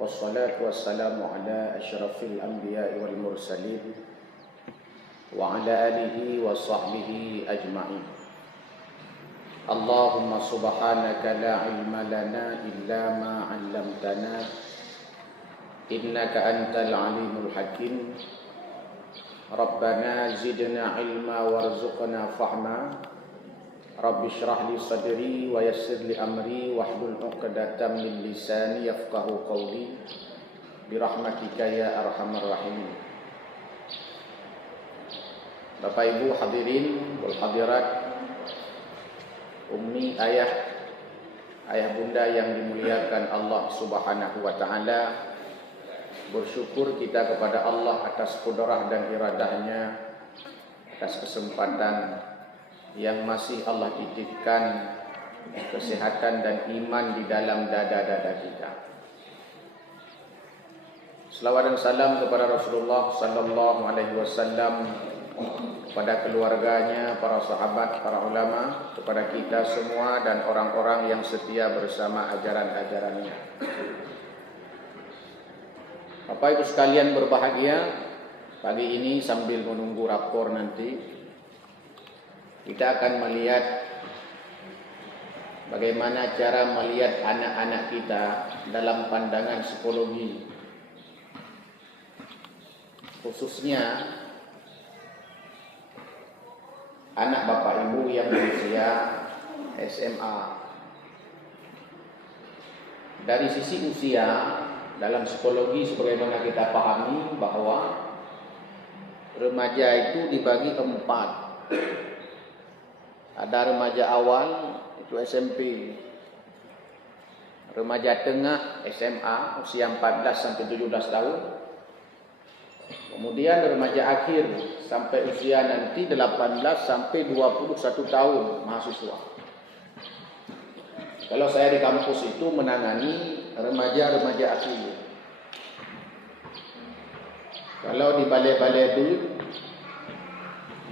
Wassalatu wassalamu ala asyrafil anbiya'i wal mursalin wa ala alihi wa sahbihi ajma'in. Allahumma subhanaka la ilma lana illa ma 'allamtana innaka antal alimul hakim. Rabbana zidna ilma warzuqna fahma. Rabbi shrah li sadri wa yassir li amri wahlul 'uqdatam min lisani yafqahu qawli birahmatika ya arhamar rahimin. Bapak Ibu hadirin wal hadirat, ummi, ayah bunda yang dimuliakan Allah Subhanahu wa taala, bersyukur kita kepada Allah atas kudrah dan iradahnya, atas kesempatan yang masih Allah titipkan kesehatan dan iman di dalam dada-dada kita. Selawat dan salam kepada Rasulullah sallallahu alaihi wasallam, kepada keluarganya, para sahabat, para ulama, kepada kita semua dan orang-orang yang setia bersama ajaran-ajarannya. Bapak Ibu sekalian berbahagia, pagi ini sambil menunggu rapor nanti, kita akan melihat bagaimana cara melihat anak-anak kita dalam pandangan psikologi, khususnya anak Bapak Ibu yang berusia SMA. Dari sisi usia, dalam psikologi sebagaimana kita pahami bahwa remaja itu dibagi empat. Ada remaja awal, itu SMP. Remaja tengah, SMA, usia 14 sampai 17 tahun. Kemudian remaja akhir sampai usia nanti 18 sampai 21 tahun, mahasiswa. Kalau saya di kampus itu menangani remaja-remaja akhir. Kalau di balai-balai dulu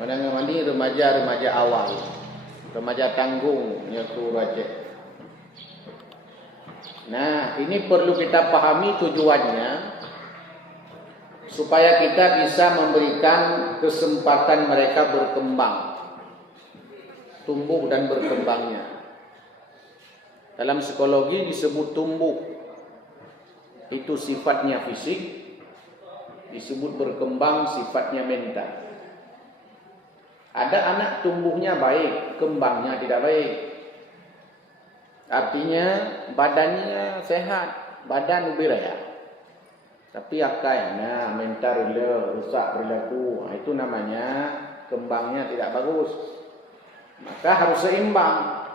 menangani remaja-remaja awal, remaja tanggung, yaitu raja. Nah, ini perlu kita pahami tujuannya, supaya kita bisa memberikan kesempatan mereka berkembang, tumbuh dan berkembangnya. Dalam psikologi disebut tumbuh, itu sifatnya fisik, disebut berkembang sifatnya mental. Ada anak tumbuhnya baik, kembangnya tidak baik. Artinya badannya sehat, badan ubiraya, tapi akainya mental rusak perilaku. Itu namanya kembangnya tidak bagus. Maka harus seimbang.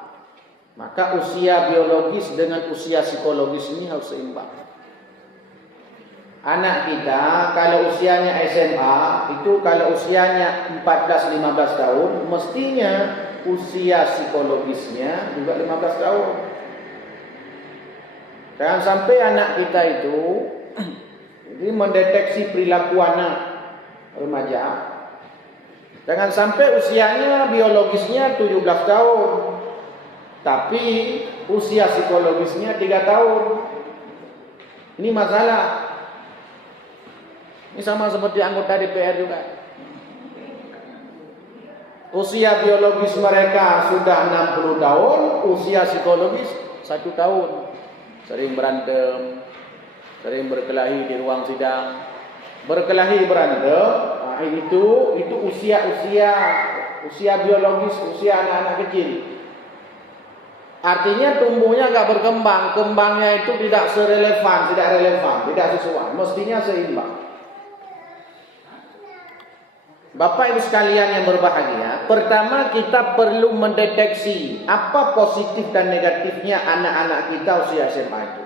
Maka usia biologis dengan usia psikologis ini harus seimbang. Anak kita kalau usianya SMA, itu kalau usianya 14-15 tahun, mestinya usia psikologisnya juga 15 tahun. Jangan sampai anak kita itu jadi mendeteksi perilaku anak remaja. Jangan sampai usianya biologisnya 17 tahun, tapi usia psikologisnya 3 tahun. Ini masalah. Ini sama seperti anggota DPR juga. Usia biologis mereka sudah 60 tahun, usia psikologis 1 tahun. Sering berantem, sering berkelahi di ruang sidang. Berkelahi berantem, nah itu usia biologis, usia anak-anak kecil. Artinya tumbuhnya enggak berkembang, kembangnya itu tidak relevan, tidak sesuai. Mestinya seimbang. Bapak Ibu sekalian yang berbahagia, pertama kita perlu mendeteksi apa positif dan negatifnya anak-anak kita usia SMA itu.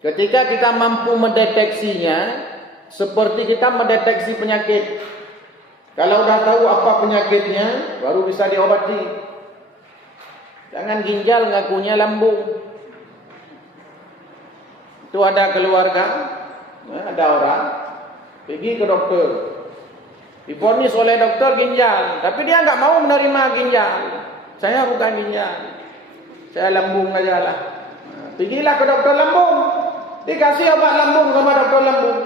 Ketika kita mampu mendeteksinya, seperti kita mendeteksi penyakit. Kalau sudah tahu apa penyakitnya, baru bisa diobati. Jangan ginjal ngakunya lambung. Itu ada keluarga, ada orang pergi ke dokter, divonis oleh dokter ginjal, tapi dia nggak mau menerima ginjal. Saya bukan ginjal, saya lambung aja lah. Pergilah ke doktor lambung. Dikasih obat lambung sama doktor lambung.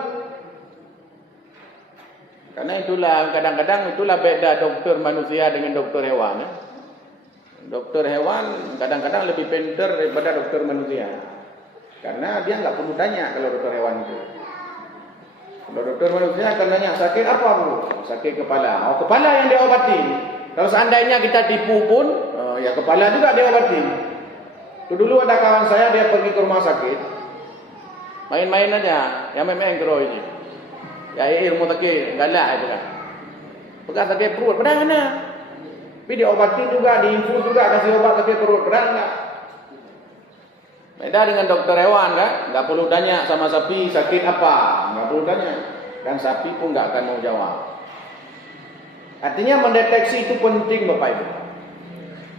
Karena itulah kadang-kadang itulah beda dokter manusia dengan dokter hewan. Dokter hewan kadang-kadang lebih pintar daripada dokter manusia. Karena dia nggak perlu tanya kalau dokter hewan itu. Kalau dokter manusia akan tanya, sakit apa bu? Sakit kepala. Oh, kepala yang dia obati. Kalau seandainya kita tipu pun, ya kepala juga dia obati. Itu dulu ada kawan saya, dia pergi ke rumah sakit. Main-main aja, yang main-main kero ini. Ya ilmu sakit, galak itu kan. Bekas sakit perut, pedang mana? Tapi diobati juga, diinfus juga, kasih obat sakit perut, pedang enggak? Beda dengan dokter hewan kan, nggak perlu tanya sama sapi sakit apa, nggak perlu tanya, dan sapi pun nggak akan mau jawab. Artinya mendeteksi itu penting Bapak Ibu.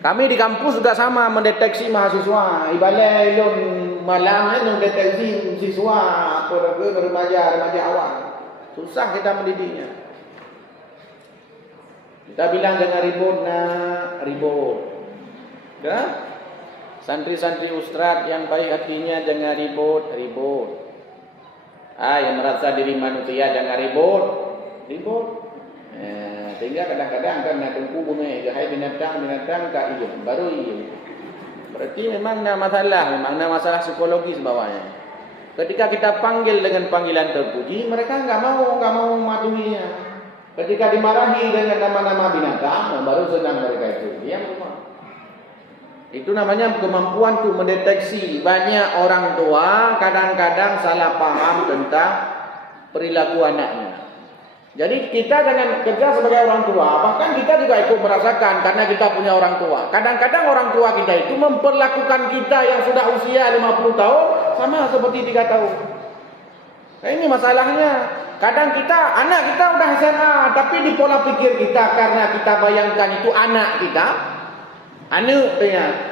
Kami di kampus juga sama mendeteksi mahasiswa, ibadah ilun malam mendeteksi siswa, remaja awal. Susah kita mendidiknya. Kita bilang jangan ribut nak, ribut. Ya? Santri-santri ustaz yang baik hatinya jangan ribut. Yang merasa diri manusia jangan ribut. Sehingga kadang-kadang kan nak tunggu bunyi hai binatang ka iyo baru iyo. Berarti memang ada masalah psikologis bawahnya. Ketika kita panggil dengan panggilan terpuji, mereka enggak mau mematuhinya. Ketika dimarahi dengan nama-nama binatang, baru senang mereka itu. Dia mau. Itu namanya kemampuan untuk mendeteksi. Banyak orang tua kadang-kadang salah paham tentang perilaku anaknya. Jadi kita jangan kerja sebagai orang tua. Bahkan kita juga ikut merasakan karena kita punya orang tua. Kadang-kadang orang tua kita itu memperlakukan kita yang sudah usia 50 tahun sama seperti 3 tahun. Nah, ini masalahnya. Kadang anak kita udah SMA, tapi di pola pikir kita karena kita bayangkan itu anak kita.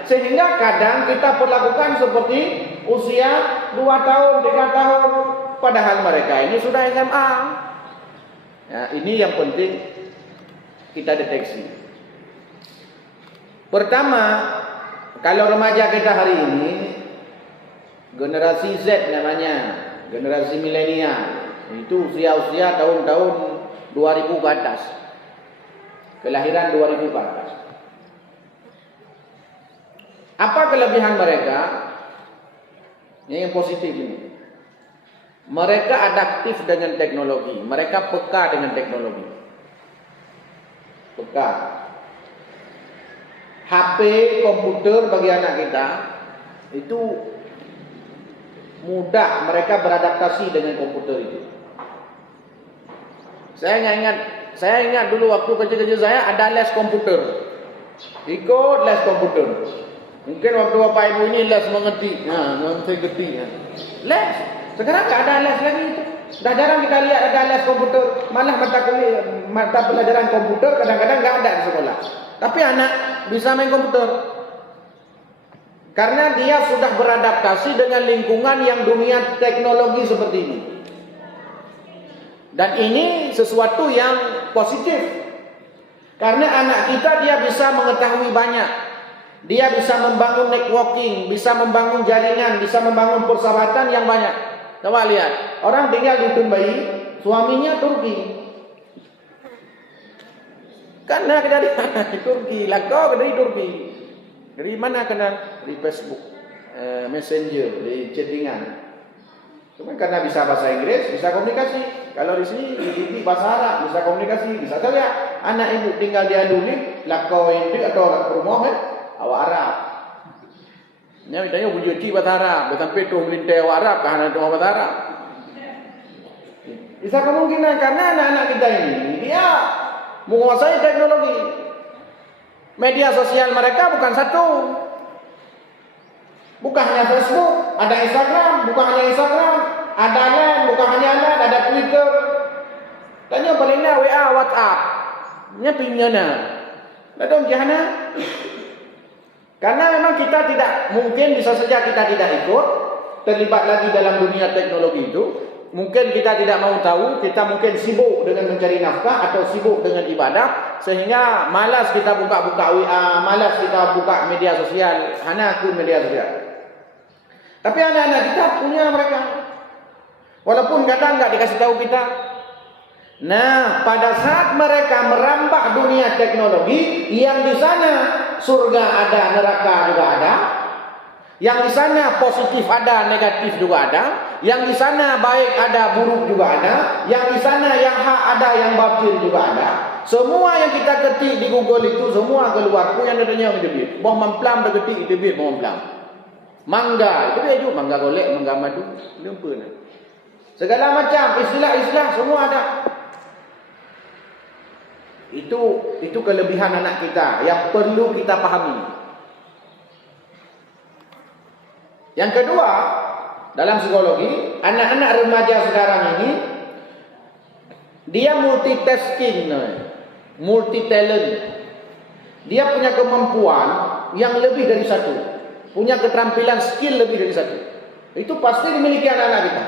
Sehingga kadang kita perlakukan seperti usia 2 tahun, 3 tahun. Padahal mereka ini sudah SMA. Ya, ini yang penting kita deteksi. Pertama, kalau remaja kita hari ini, generasi Z namanya, generasi milenial. Itu usia-usia tahun-tahun 2000 ke atas. Kelahiran 2000 ke atas. Apa kelebihan mereka? Yang positif ini. Mereka adaptif dengan teknologi. Mereka peka dengan teknologi. Peka. HP, komputer bagi anak kita itu mudah mereka beradaptasi dengan komputer itu. Saya ingat dulu waktu kecil-kecil saya ada les komputer. Ikut les komputer. Mungkin waktu Bapak Ibu ini les mengerti. Mengerti. Les. Sekarang tak ada les lagi itu. Dah jarang kita lihat ada les komputer. Malah mata pelajaran komputer kadang-kadang enggak ada di sekolah. Tapi anak bisa main komputer. Karena dia sudah beradaptasi dengan lingkungan yang dunia teknologi seperti ini. Dan ini sesuatu yang positif. Karena anak kita dia bisa mengetahui banyak. Dia bisa membangun networking, bisa membangun jaringan, bisa membangun persahabatan yang banyak. Coba lihat, orang tinggal di Dubai, suaminya Turki. Karena dari Turki, kau dari Turki. Dari mana kenal? Di Facebook, Messenger, di chattingan. Cuma karena bisa bahasa Inggris, bisa komunikasi. Kalau di sini di bahasa Arab, bisa komunikasi, bisa saja. Anak ibu tinggal di Adulik, kau ini atau orang rumah awak Arab. Nya ditanya bunyi bahasa Arab, sampai tu melintai awak Arab karena itu bahasa Arab. Bisa kemungkinan karena anak-anak kita ini dia menguasai teknologi. Media sosial mereka bukan satu. Bukan hanya Facebook, ada Instagram, bukan hanya Instagram, ada Line, bukan hanya Line, ada Twitter. Tanya palingnya WA, WhatsApp. Nya pinyana. Ladong jahana. Karena memang kita tidak mungkin bisa saja kita tidak ikut terlibat lagi dalam dunia teknologi itu. Mungkin kita tidak mau tahu, kita mungkin sibuk dengan mencari nafkah atau sibuk dengan ibadah sehingga malas kita buka-buka WA, malas kita buka media sosial, hanya akun media sosial. Tapi anak-anak kita punya mereka. Walaupun kadang nggak dikasih tahu kita. Nah, pada saat mereka merambah dunia teknologi, yang di sana surga ada, neraka juga ada. Yang di sana positif ada, negatif juga ada. Yang di sana baik ada, buruk juga ada. Yang di sana yang hak ada, yang batil juga ada. Semua yang kita ketik di Google itu semua keluar. Pun yang adanya itu bit. Boh mamplam dah ketik itu bit boh mamplam. Mangga, itu dia juga mangga golek, mangga madu, lupa nak. Segala macam istilah-istilah semua ada. Itu kelebihan anak kita yang perlu kita pahami. Yang kedua, dalam psikologi, anak-anak remaja sekarang ini dia multitasking, multi talent. Dia punya kemampuan yang lebih dari satu, punya keterampilan skill lebih dari satu. Itu pasti dimiliki anak-anak kita.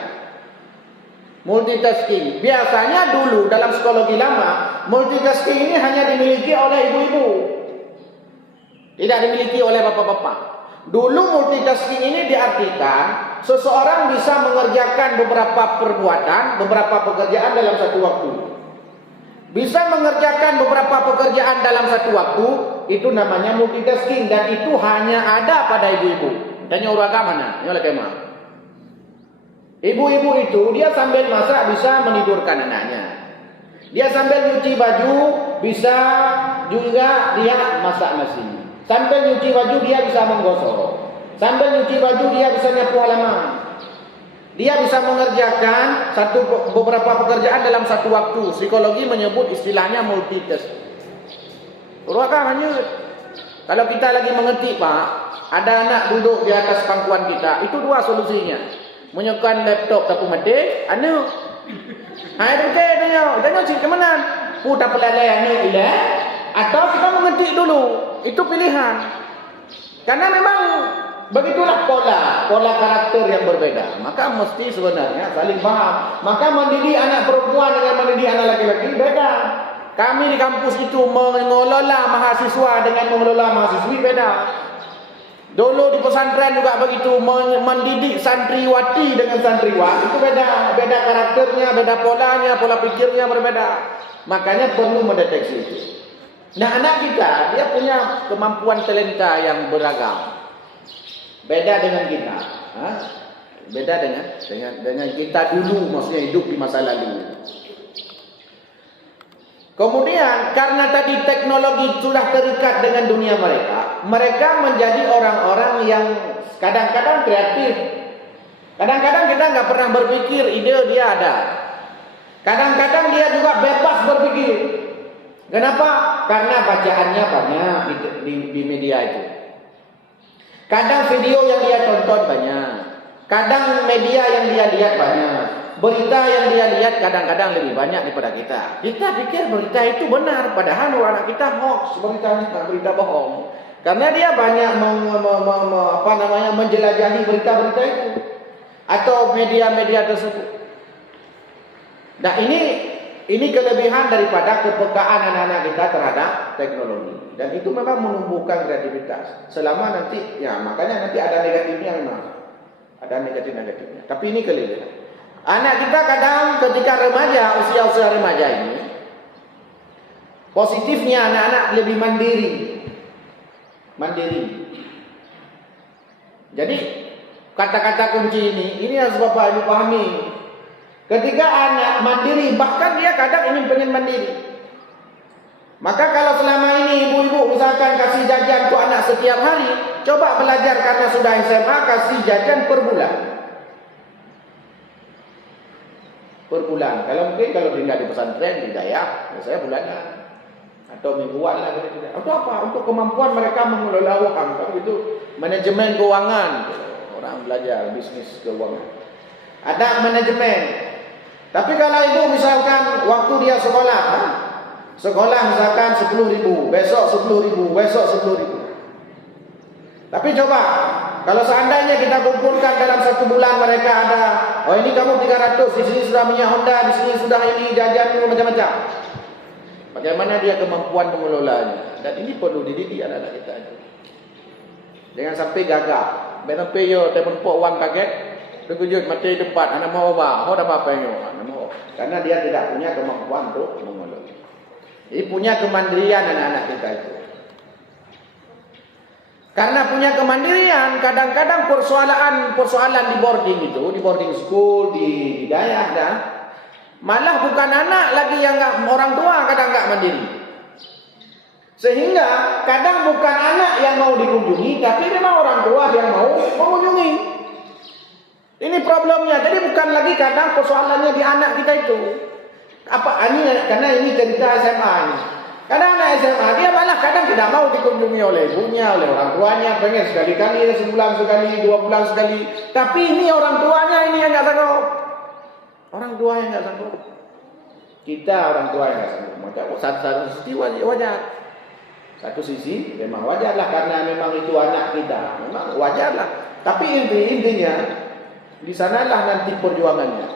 Multitasking. Biasanya dulu dalam psikologi lama, multitasking ini hanya dimiliki oleh ibu-ibu, tidak dimiliki oleh bapak-bapak. Dulu multitasking ini diartikan seseorang bisa mengerjakan beberapa perbuatan, beberapa pekerjaan dalam satu waktu. Bisa mengerjakan beberapa pekerjaan dalam satu waktu, itu namanya multitasking, dan itu hanya ada pada ibu-ibu. Tanya orang mana? Ini oleh kemah. Ibu-ibu itu dia sambil masak bisa menidurkan anaknya. Dia sambil nyuci baju bisa juga dia masak nasi. Sambil nyuci baju dia bisa menggosok. Sambil nyuci baju dia bisa nyapu halaman. Dia bisa mengerjakan beberapa pekerjaan dalam satu waktu. Psikologi menyebut istilahnya multitask. Uruakan hanya kalau kita lagi mengetik, Pak, ada anak duduk di atas pangkuan kita, itu dua solusinya. Menyukan laptop tapi mati, anu. Hai betul tanya cik ke mana? Putar pelalai anu ilah atau kita mengetik dulu. Itu pilihan. Karena memang begitulah pola karakter yang berbeda. Maka mesti sebenarnya saling paham. Maka mendidik anak perempuan dengan mendidik anak laki-laki beda. Kami di kampus itu mengelola mahasiswa dengan mengelola mahasiswi beda. Dulu di pesantren juga begitu, mendidik santriwati dengan santriwan itu beda, beda karakternya, beda polanya, pola pikirnya berbeda. Makanya perlu mendeteksi itu. Nah, anak kita dia punya kemampuan talenta yang beragam. Beda dengan kita, beda dengan kita dulu, maksudnya hidup di masa lalu. Kemudian karena tadi teknologi sudah terikat dengan dunia mereka menjadi orang-orang yang kadang-kadang kreatif. Kadang-kadang kita nggak pernah berpikir ide dia ada. Kadang-kadang dia juga bebas berpikir. Kenapa? Karena bacaannya banyak di media itu. Kadang video yang dia tonton banyak. Kadang media yang dia lihat banyak. Berita yang dia lihat kadang-kadang lebih banyak daripada kita. Kita pikir berita itu benar, padahal anak kita hoax, berita bohong. Karena dia banyak menjelajahi berita-berita itu atau media-media tersebut. Nah, ini kelebihan daripada kepekaan anak-anak kita terhadap teknologi. Dan itu memang menumbuhkan kreativitas. Selama nanti, ya makanya nanti ada negatifnya memang. Ada negatif-negatifnya. Tapi ini kelebihan. Anak kita kadang ketika remaja, usia-usia remaja ini, positifnya anak-anak lebih mandiri. Jadi kata-kata kunci ini harus Bapak Ibu pahami. Ketika anak mandiri, bahkan dia kadang ingin pengen mandiri. Maka kalau selama ini ibu-ibu misalkan kasih jajan untuk anak setiap hari, coba belajar karena sudah SMA kasih jajan per bulan. Kalau mungkin kalau tinggal di pesantren tidak ya, saya bulanan atau mingguan lah. Untuk apa? Untuk kemampuan mereka mengelola uang. Kalau itu manajemen keuangan, orang belajar bisnis keuangan. Ada manajemen. Tapi kalau ibu misalkan waktu dia sekolah misalkan 10.000, besok 10.000, besok 10.000. Tapi coba kalau seandainya kita kumpulkan dalam satu bulan mereka ada, oh ini kamu 300, di sini sudah minyak Honda, di sini sudah ini jajan macam-macam. Bagaimana dia kemampuan mengelolanya? Dan ini perlu dididik anak-anak kita. Jangan sampai gagal. Sampai yo temen pok wang kaget, terkejut mati tempat. Anak mau apa? Ho dah apa yo? Anak mau. Karena dia tidak punya kemampuan untuk mengelola. Jadi punya kemandirian anak-anak kita itu. Karena punya kemandirian, kadang-kadang persoalan di boarding itu, di boarding school, di hidayah dah, malah bukan anak lagi yang orang tua kadang enggak mandiri. Sehingga kadang bukan anak yang mau dikunjungi, tapi memang orang tua yang mau mengunjungi. Ini problemnya. Jadi bukan lagi kadang persoalannya di anak kita itu. Karena ini cerita SMA ini. Kadang anak SMA dia malah kadang tidak mau dikunjungi oleh ibunya, oleh orang tuanya, pengen sekali-kali, sebulan sekali, 2 bulan sekali. Tapi ini orang tuanya ini yang nggak sanggup. Orang tua yang nggak sanggup. Kita orang tua yang nggak sanggup. Maka satu sisi wajar. Satu sisi memang wajarlah karena memang itu anak kita, memang wajarlah. Tapi intinya di sanalah nanti perjuangannya.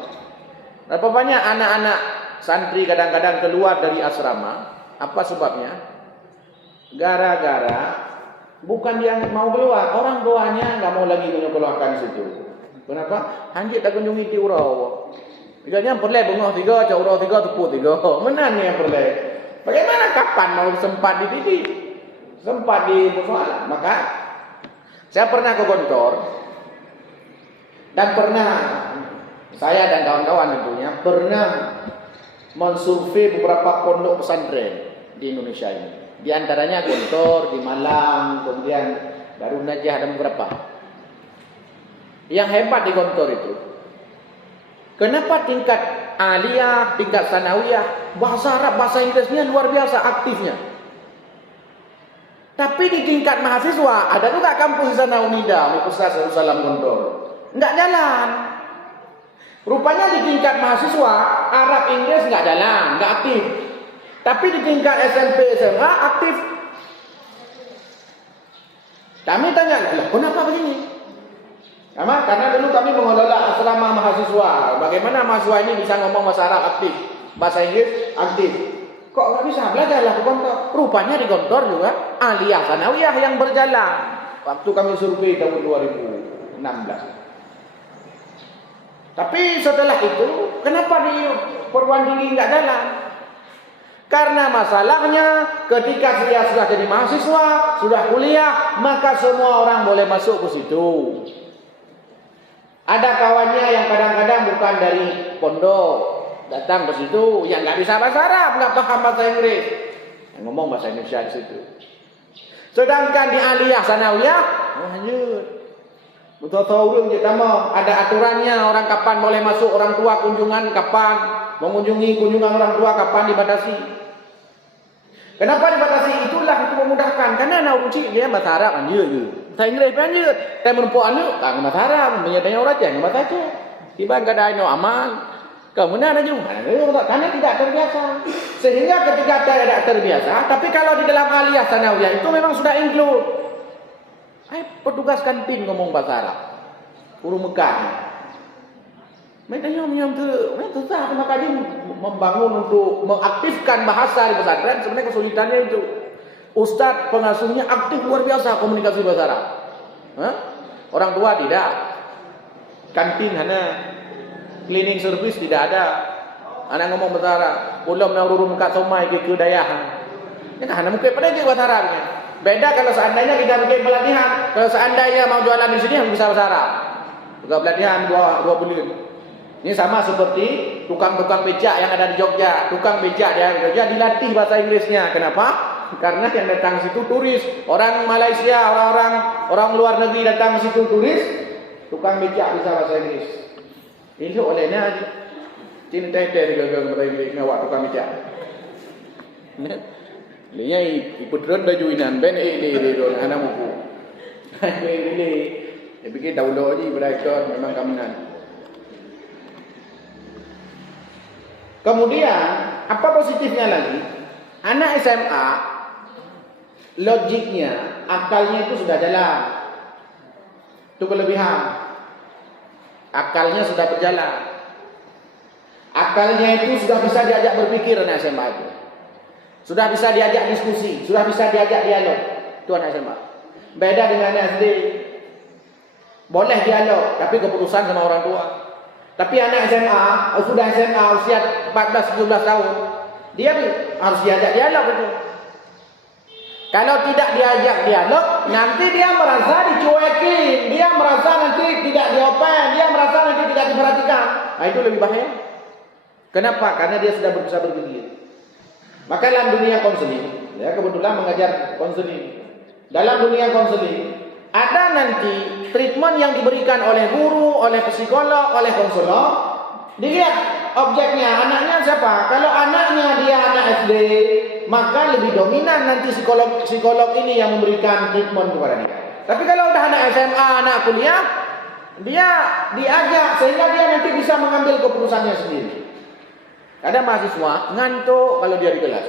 Berapa banyak anak-anak santri kadang-kadang keluar dari asrama? Apa sebabnya? Gara-gara bukan dia mau keluar, orang tuanya nggak mau lagi menyekolahkan situ. Kenapa? Hanjit tak kunjungi ti urau. Jangan perlu bengok 3, cak urau 3, tupu 3. Mana ni yang perlu? Bagaimana kapan mau sempat dididik? Sempat di persoalan. Maka saya pernah ke Gontor dan pernah saya dan kawan-kawan tentunya pernah mensurvei beberapa pondok pesantren di Indonesia ini. Di antaranya Gontor, di Malang, kemudian Darun Najah dan beberapa. Yang hebat di Gontor itu, kenapa tingkat aliyah, tingkat sanawiyah, bahasa Arab, bahasa Inggrisnya luar biasa aktifnya. Tapi di tingkat mahasiswa, ada juga kampus di sana Unida, Universitas Darussalam Gontor. Enggak jalan. Rupanya di tingkat mahasiswa, Arab Inggris enggak jalan, enggak aktif. Tapi di tingkat SMP, SMA aktif. Kami tanya, kenapa begini? Karena dulu kami mengelola asrama mahasiswa. Bagaimana mahasiswa ini bisa ngomong bahasa Arab aktif, bahasa Inggris aktif? Kok nggak bisa belajarlah ke Gontor? Rupanya di Gontor juga aliyah sanawiyah yang berjalan. Waktu kami survei tahun 2016. Tapi setelah itu, kenapa di perguruan tinggi nggak jalan? Karena masalahnya ketika dia sudah jadi mahasiswa, sudah kuliah, maka semua orang boleh masuk ke situ. Ada kawannya yang kadang-kadang bukan dari pondok, datang ke situ, yang nggak bisa bahasa Arab, nggak paham bahasa Inggris, yang ngomong bahasa Indonesia di situ. Sedangkan di aliyah sanawiyah, lanjut. Betul tahu je tama, ada aturannya orang kapan boleh masuk, orang tua kunjungan kapan, mengunjungi kunjungan orang tua kapan dibatasi. Kenapa dibatasi? Itulah itu memudahkan. Karena anak uji dia bahasa Arab lanjut je. Bahasa Inggris lanjut. Tapi menempuk anu tak bahasa Arab, menyedaya orang jangan bahasa tu. Tiba kada ada aman. Kemudian ada juga, karena tidak terbiasa. Sehingga ketika tidak terbiasa, tapi kalau di dalam aliyah sanawiyah itu memang sudah include. Petugas kantin ngomong bahasa Arab, Guru Mekah. Mereka susah, maka dia membangun untuk mengaktifkan bahasa di pesantren. Sebenarnya kesulitannya itu. Ustadz pengasuhnya aktif luar biasa komunikasi bahasa Arab. Orang tua tidak. Kantin hanya cleaning service tidak ada. Anak ngomong bahasa Arab. Belum nak urus muka somai ke dayah. Ini hanya mungkin pada ke bahasa Arabnya. Beda kalau seandainya kita bikin pelatihan. Kalau seandainya mau jualan di sini harus bisa bahasa Arab. Juga pelatihan 2 bulan. Ini sama seperti tukang-tukang becak yang ada di Jogja. Tukang becak di Jogja dilatih bahasa Inggrisnya. Kenapa? Karena yang datang situ turis. Orang Malaysia, orang luar negeri datang situ turis. Tukang becak bisa bahasa Inggris. Ini olehnya cinta gagal bahasa Inggris ngawak tukang becak. Lihat ikut ron baju inan ben ini ron anak muku. Ini dia pikir dahulu ni berikut memang kaminan. Kemudian apa positifnya lagi? Anak SMA logiknya, akalnya itu sudah jalan. Itu kelebihan. Akalnya sudah berjalan. Akalnya itu sudah bisa diajak berpikir anak SMA itu. Sudah bisa diajak diskusi, sudah bisa diajak dialog. Itu anak SMA. Beda dengan anak SD. Boleh dialog, tapi keputusan sama orang tua. Tapi anak SMA, sudah SMA usia 14-17 tahun, dia harus diajak dialog itu. Kalau tidak diajak dialog, nanti dia merasa dicuekin, dia merasa nanti tidak diopen, dia merasa nanti tidak diperhatikan. Nah, itu lebih bahaya. Kenapa? Karena dia sudah bisa berpikir. Maka dalam dunia konseling, ya kebetulan mengajar konseling. Dalam dunia konseling, ada nanti treatment yang diberikan oleh guru, oleh psikolog, oleh konselor. Dilihat objeknya, anaknya siapa? Kalau anaknya dia anak SD, maka lebih dominan nanti psikolog ini yang memberikan treatment kepada dia. Tapi kalau udah anak SMA, anak kuliah, dia diajak sehingga dia nanti bisa mengambil keputusannya sendiri. Ada mahasiswa ngantuk kalau dia di kelas.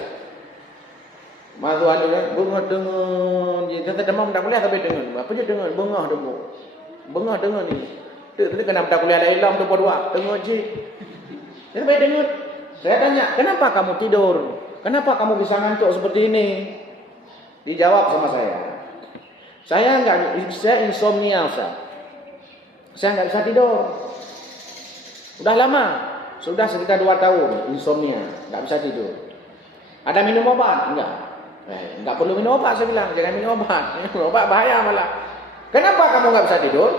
Mahasiswa dia bengah dengar, dia kata demam tak kuliah tapi dengar. Apa je dengar? Bengah dengar ni. Tadi kenapa tak kuliah ilmu tu berdua? Dengar je. Dia baik dengar. Saya tanya, kenapa kamu tidur? Kenapa kamu bisa ngantuk seperti ini? Dijawab sama saya. Saya insomnia, Ustaz. Saya enggak bisa tidur. Udah lama. Sudah sekitar 2 tahun insomnia, enggak bisa tidur. Ada minum obat? Enggak perlu minum obat, saya bilang. Jangan minum obat. Minum obat bahaya malah. Kenapa kamu enggak bisa tidur?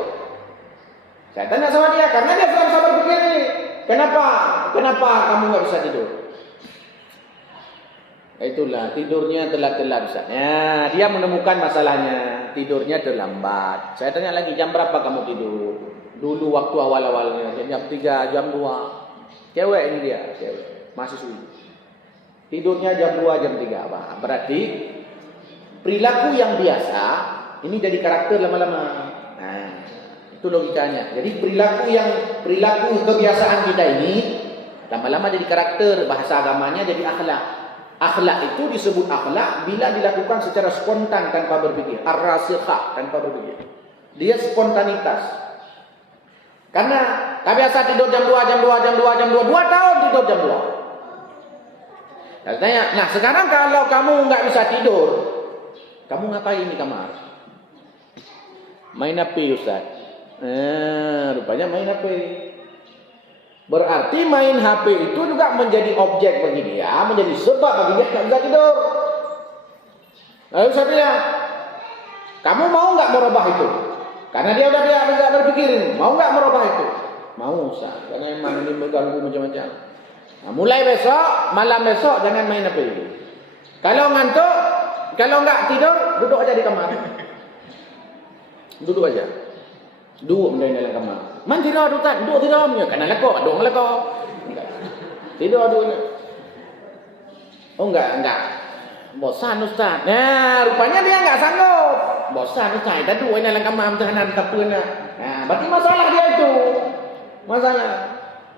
Saya tanya sama dia, karena dia sudah bisa berpikir nih. Kenapa kamu enggak bisa tidur? Itulah tidurnya telat-telat Ustaz. Ya, dia menemukan masalahnya, tidurnya terlambat. Saya tanya lagi, jam berapa kamu tidur? Dulu waktu awal-awalnya jam 3, jam 2. Cewek ini dia, cewek, mahasiswi. Tidurnya jam 2, jam 3. Berarti perilaku yang biasa ini jadi karakter lama-lama. Nah, itu logikanya. Jadi perilaku kebiasaan kita ini lama-lama jadi karakter, bahasa agamanya jadi akhlak. Akhlak itu disebut akhlak bila dilakukan secara spontan tanpa berpikir, ar-rasikhah, tanpa berpikir. Dia spontanitas. Karena biasa tidur jam 2, jam 2, jam 2, jam 2, 2 tahun tidur jam 2. Saya tanya, nah sekarang kalau kamu nggak bisa tidur, kamu ngapain di kamar? Main HP Ustaz. Rupanya main HP. Berarti main HP itu juga menjadi objek bagi dia, menjadi sebab bagi dia nggak bisa tidur. Lalu saya bilang, kamu mau nggak merubah itu? Karena dia udah bisa berpikir, mau nggak merubah itu? Mau Ustaz, karena memang ini mengganggu macam-macam. Nah, mulai besok, malam besok jangan main HP itu. Kalau ngantuk, kalau nggak tidur, duduk aja di kamar. Duduk aja. Duduk di dalam kamar. Man tidur Ustaz, duduk tidur. Ya, karena lekok, duduk lekok. Tidur dulu. Oh enggak. Bosan Ustaz. Nah, rupanya dia enggak sanggup. Bosan Ustaz, dah duduk dalam kamar tahanan tapuna. Nah, berarti masalah dia itu. Masalah.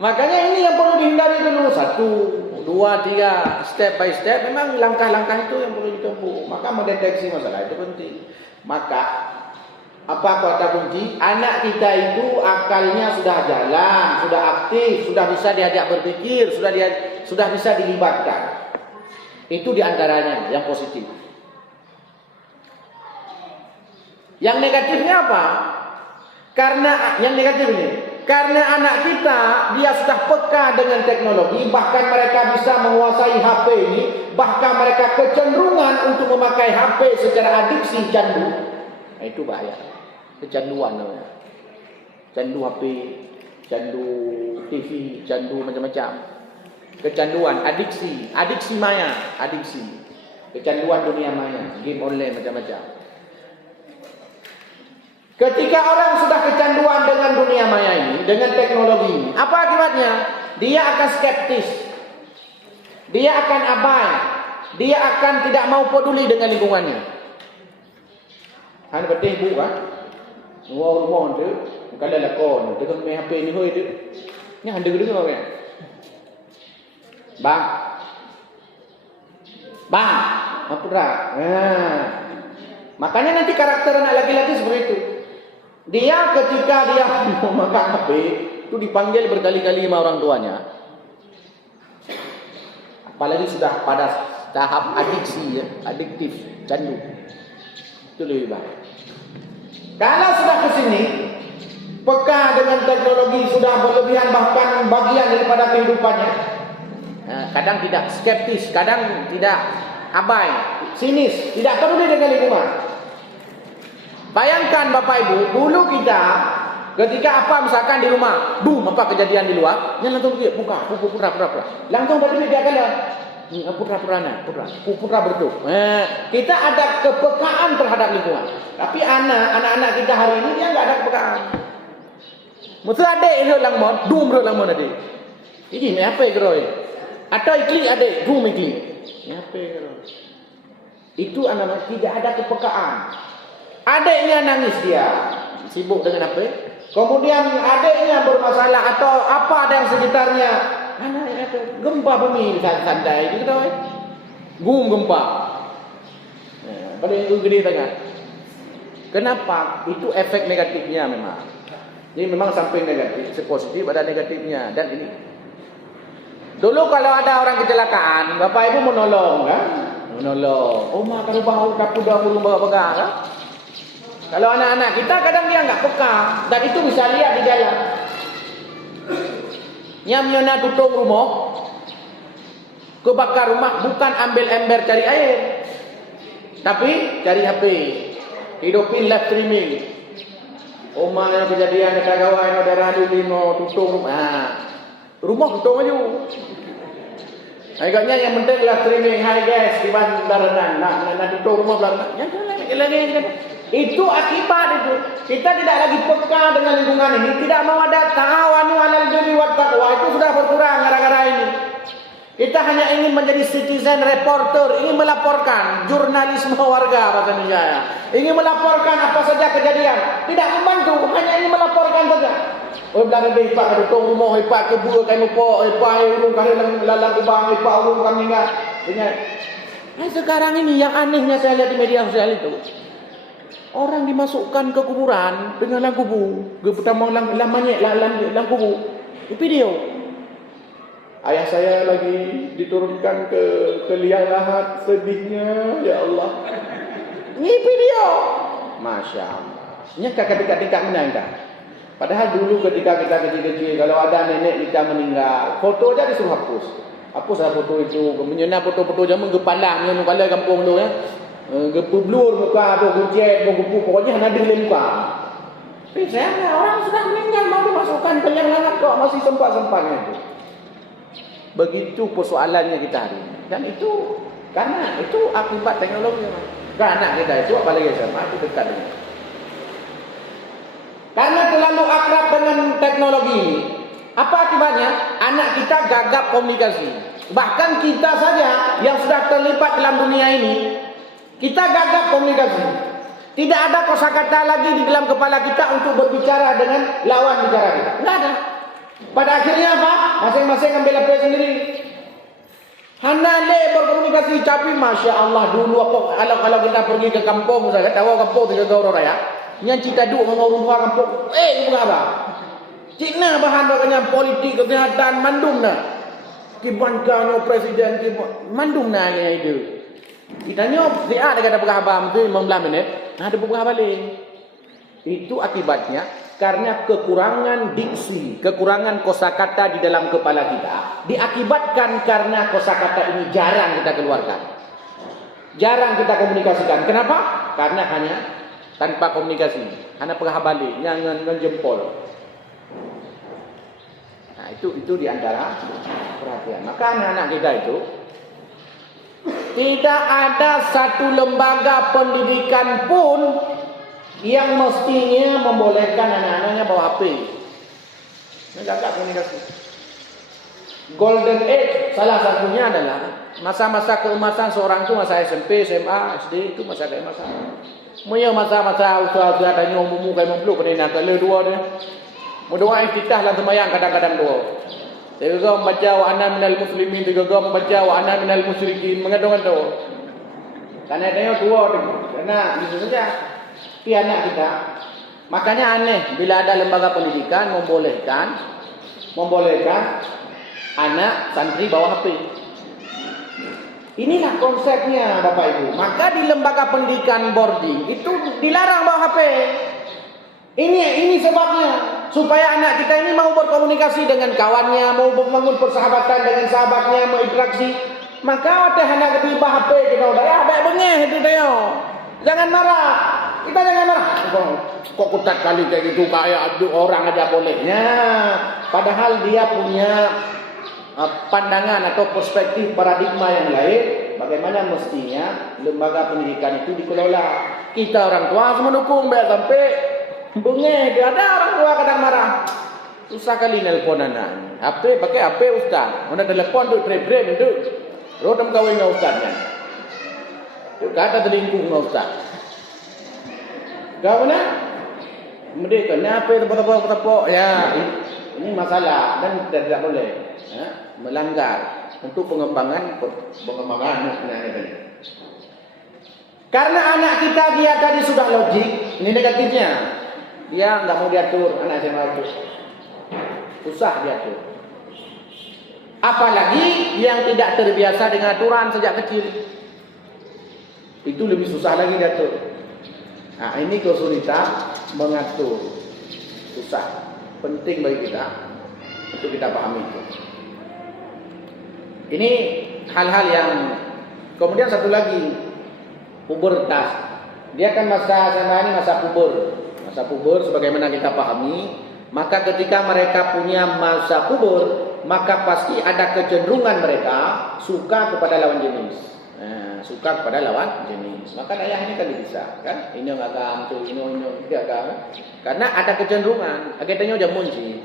Makanya ini yang perlu dihindari dulu. 1, 2, 3, step by step. Memang langkah-langkah itu yang perlu ditempuh. Maka mendeteksi masalah itu penting. Maka apa kata kunci? Anak kita itu akalnya sudah jalan, sudah aktif, sudah bisa diajak berpikir, sudah bisa dilibatkan. Itu diantaranya yang positif. Yang negatifnya apa? Karena yang negatif ini, karena anak kita dia sudah peka dengan teknologi, bahkan mereka bisa menguasai HP ini, bahkan mereka kecenderungan untuk memakai HP secara adiksi, candu. Nah, itu bahaya. Kecanduan namanya. Candu HP, candu TV, candu macam-macam. Kecanduan, adiksi maya, kecanduan dunia maya, game online macam-macam. Ketika orang sudah kecanduan dengan dunia maya ini, dengan teknologi ini, apa akibatnya? Dia akan skeptis, dia akan abai, dia akan tidak mau peduli dengan lingkungannya. Han betul bu kan? Rumah tu, kalau lakon, tu kan main HP ni hoi tu, ni han dengar orang. Bang, apa dah? Makanya nanti karakter anak laki-laki seperti itu. Dia ketika dia memakai HP itu dipanggil berkali-kali sama orang tuanya. Apalagi sudah pada tahap adiksi, ya, adiktif, candu. Itu lebih baik. Kalau sudah ke sini, peka dengan teknologi sudah berlebihan bahkan bagian daripada kehidupannya. Kadang tidak skeptis, kadang tidak abai, sinis, tidak peduli dengan lingkungan. Bayangkan Bapak Ibu, dulu kita ketika apa misalkan di rumah, boom apa kejadian di luar, yang langsung pergi buka, pura. Langsung berdiri dia kala. Pura bertuh. Kita ada kepekaan terhadap lingkungan. Tapi anak-anak kita hari ini dia enggak ada kepekaan. Mesti adik dia langmon, boom dia langmon adik. Ini apa geroi? Atau ikli adik, boom ikli. Apa geroi? Itu anak-anak tidak ada kepekaan. Adiknya nangis dia, sibuk dengan apa? Kemudian adiknya bermasalah atau apa ada yang sekitarnya, anaknya gempa bumi santai gitu, gum gempa. Pada yang gede sangat. Kenapa? Itu efek negatifnya memang. Ini memang sampai negatif, positif ada negatifnya dan ini. Dulu kalau ada orang kecelakaan, Bapak Ibu menolong, kan? Menolong. Oh mak kalau bau kapur dah burung bawa pegang, kan? Kalau anak-anak kita kadang dia enggak peka dan itu bisa lihat di jalan. Nyam-nyona tutup rumah, kebakar rumah bukan ambil ember cari air, tapi cari HP, hidupin live streaming. Oma yang kejadian dekat kawan ada radio lino tutup rumah, rumah tutup aja. Agaknya yang penting live streaming, hai guys, di belarangan, nak tutup rumah belarangan. Ya lagi. Itu akibat itu. Kita tidak lagi peka dengan lingkungan ini. Tidak mau ada ta'awanu 'alal birri wat taqwa. Itu sudah berkurang gara-gara ini. Kita hanya ingin menjadi citizen reporter, ingin melaporkan jurnalisme warga bahasa Indonesia. Ingin melaporkan apa saja kejadian. Tidak membantu, hanya ingin melaporkan saja. Oh belakang dia ipak ada rumah, ipak kebun kain lupa, ipak urung kali lalang kubang, ipak urung kami enggak. Ingat. Sekarang ini yang anehnya saya lihat di media sosial itu. Orang dimasukkan ke kuburan dengan lang kubu. Pertama lang kubu. Itu video. Ayah saya lagi diturunkan ke liang lahat, sedihnya ya Allah. Ini video. Masya Allah. Ini kakak-kakak menangkap. Padahal dulu ketika kita kecil-kecil, kalau ada nenek kita meninggal, foto aja disuruh hapus. Hapuslah foto itu. Menyena foto-foto zaman gepalang yang kala kampung tu ya. Gepu blur muka tu, guncet, gepu pokoknya hanya ada muka. Tapi saya orang sudah meninggal mau dimasukkan ke liang lahat kok masih sempat-sempatnya itu. Begitu persoalannya kita hari ini. Dan itu karena itu akibat teknologi memang. Anak kita itu apalagi SMA itu dekat dengan. Karena terlalu akrab dengan teknologi ini, apa akibatnya? Anak kita gagap komunikasi. Bahkan kita saja yang sudah terlibat dalam dunia ini, kita gagap komunikasi. Tidak ada kosakata lagi di dalam kepala kita untuk berbicara dengan lawan bicara kita. Tidak ada. Pada akhirnya apa? Masing-masing ambil apa sendiri. Handale berkomunikasi, tapi masya Allah dulu apa kalau kita pergi ke kampung, saya tahu kampung tiga orang raya. Yang cita duk mengurus orang kampung. Bukan apa? Cina bahan bagainya politik kesehatan mandum na. Kibankan presiden mandum na itu. Kita nyop dia ada kata berkhabar itu 15 menit. Ada berkhabar balik. Itu akibatnya karena kekurangan diksi, kekurangan kosakata di dalam kepala kita. Diakibatkan karena kosakata ini jarang kita keluarkan. Jarang kita komunikasikan. Kenapa? Karena hanya tanpa komunikasi. Hanya perhabali, dengan jempol. Nah, itu di antara perhatian. Maka anak-anak kita itu tidak ada satu lembaga pendidikan pun yang mestinya membolehkan anak-anaknya bawa HP. Menjaga komunikasi. Golden Age salah satunya adalah masa-masa keemasan seorang itu masa SMP, SMA, SD itu masa keemasan. Punya masa-masa usaha-usaha tanya umum kayak mempeluk kena nak le dua dia. Berdoa iftitah lah sembahyang kadang-kadang doa. Tiga membaca wa ana minal muslimin, tiga membaca wa ana minal musyrikin, mengadong doa. Karena tanya dua karena itu saja. Tapi anak kita, makanya aneh bila ada lembaga pendidikan membolehkan anak santri bawa HP. Inilah konsepnya Bapak Ibu. Maka di lembaga pendidikan boarding itu dilarang bawa HP. Ini sebabnya, supaya anak kita ini mau berkomunikasi dengan kawannya, mau membangun persahabatan dengan sahabatnya, mau interaksi. Maka ada anak ketiba HP kita udah ya baik bengeh itu dia. Jangan marah. Kita jangan marah. Kok kutat kali kayak gitu kayak orang aja bolehnya. Padahal dia punya pandangan atau perspektif paradigma yang lain. Bagaimana mestinya lembaga pendidikan itu dikelola. Kita orang tua harus mendukung biar sampai bengeh. Ada orang tua kadang marah. Susah kali nelpon anak. HP pakai HP ustaz. Mana telepon tu trem-trem tu. Rodam kawin dengan ustaznya. Kata terlingkuh dengan ustaz. Kau mana? Mereka kenapa tepuk-tepuk. Ya, ini masalah dan tidak boleh. Ya, melanggar untuk pengembangan. Karena anak kita dia tadi sudah logik. Ini negatifnya. Dia enggak mau diatur anak SMA itu. Susah diatur. Apalagi yang tidak terbiasa dengan aturan sejak kecil. Itu lebih susah lagi diatur. Nah, ini kesulitan mengatur. Susah. Penting bagi kita untuk kita pahami itu. Ini hal-hal yang kemudian satu lagi, pubertas. Dia kan masa SMA ini masa puber. Masa puber sebagaimana kita pahami, maka ketika mereka punya masa puber, maka pasti ada kecenderungan mereka suka kepada lawan jenis. Suka kepada lawan jenis. Maka ayah ini kan bisa, kan? Ini agam tu, ini agam. Karena ada kecenderungan. Akhirnya dia munci.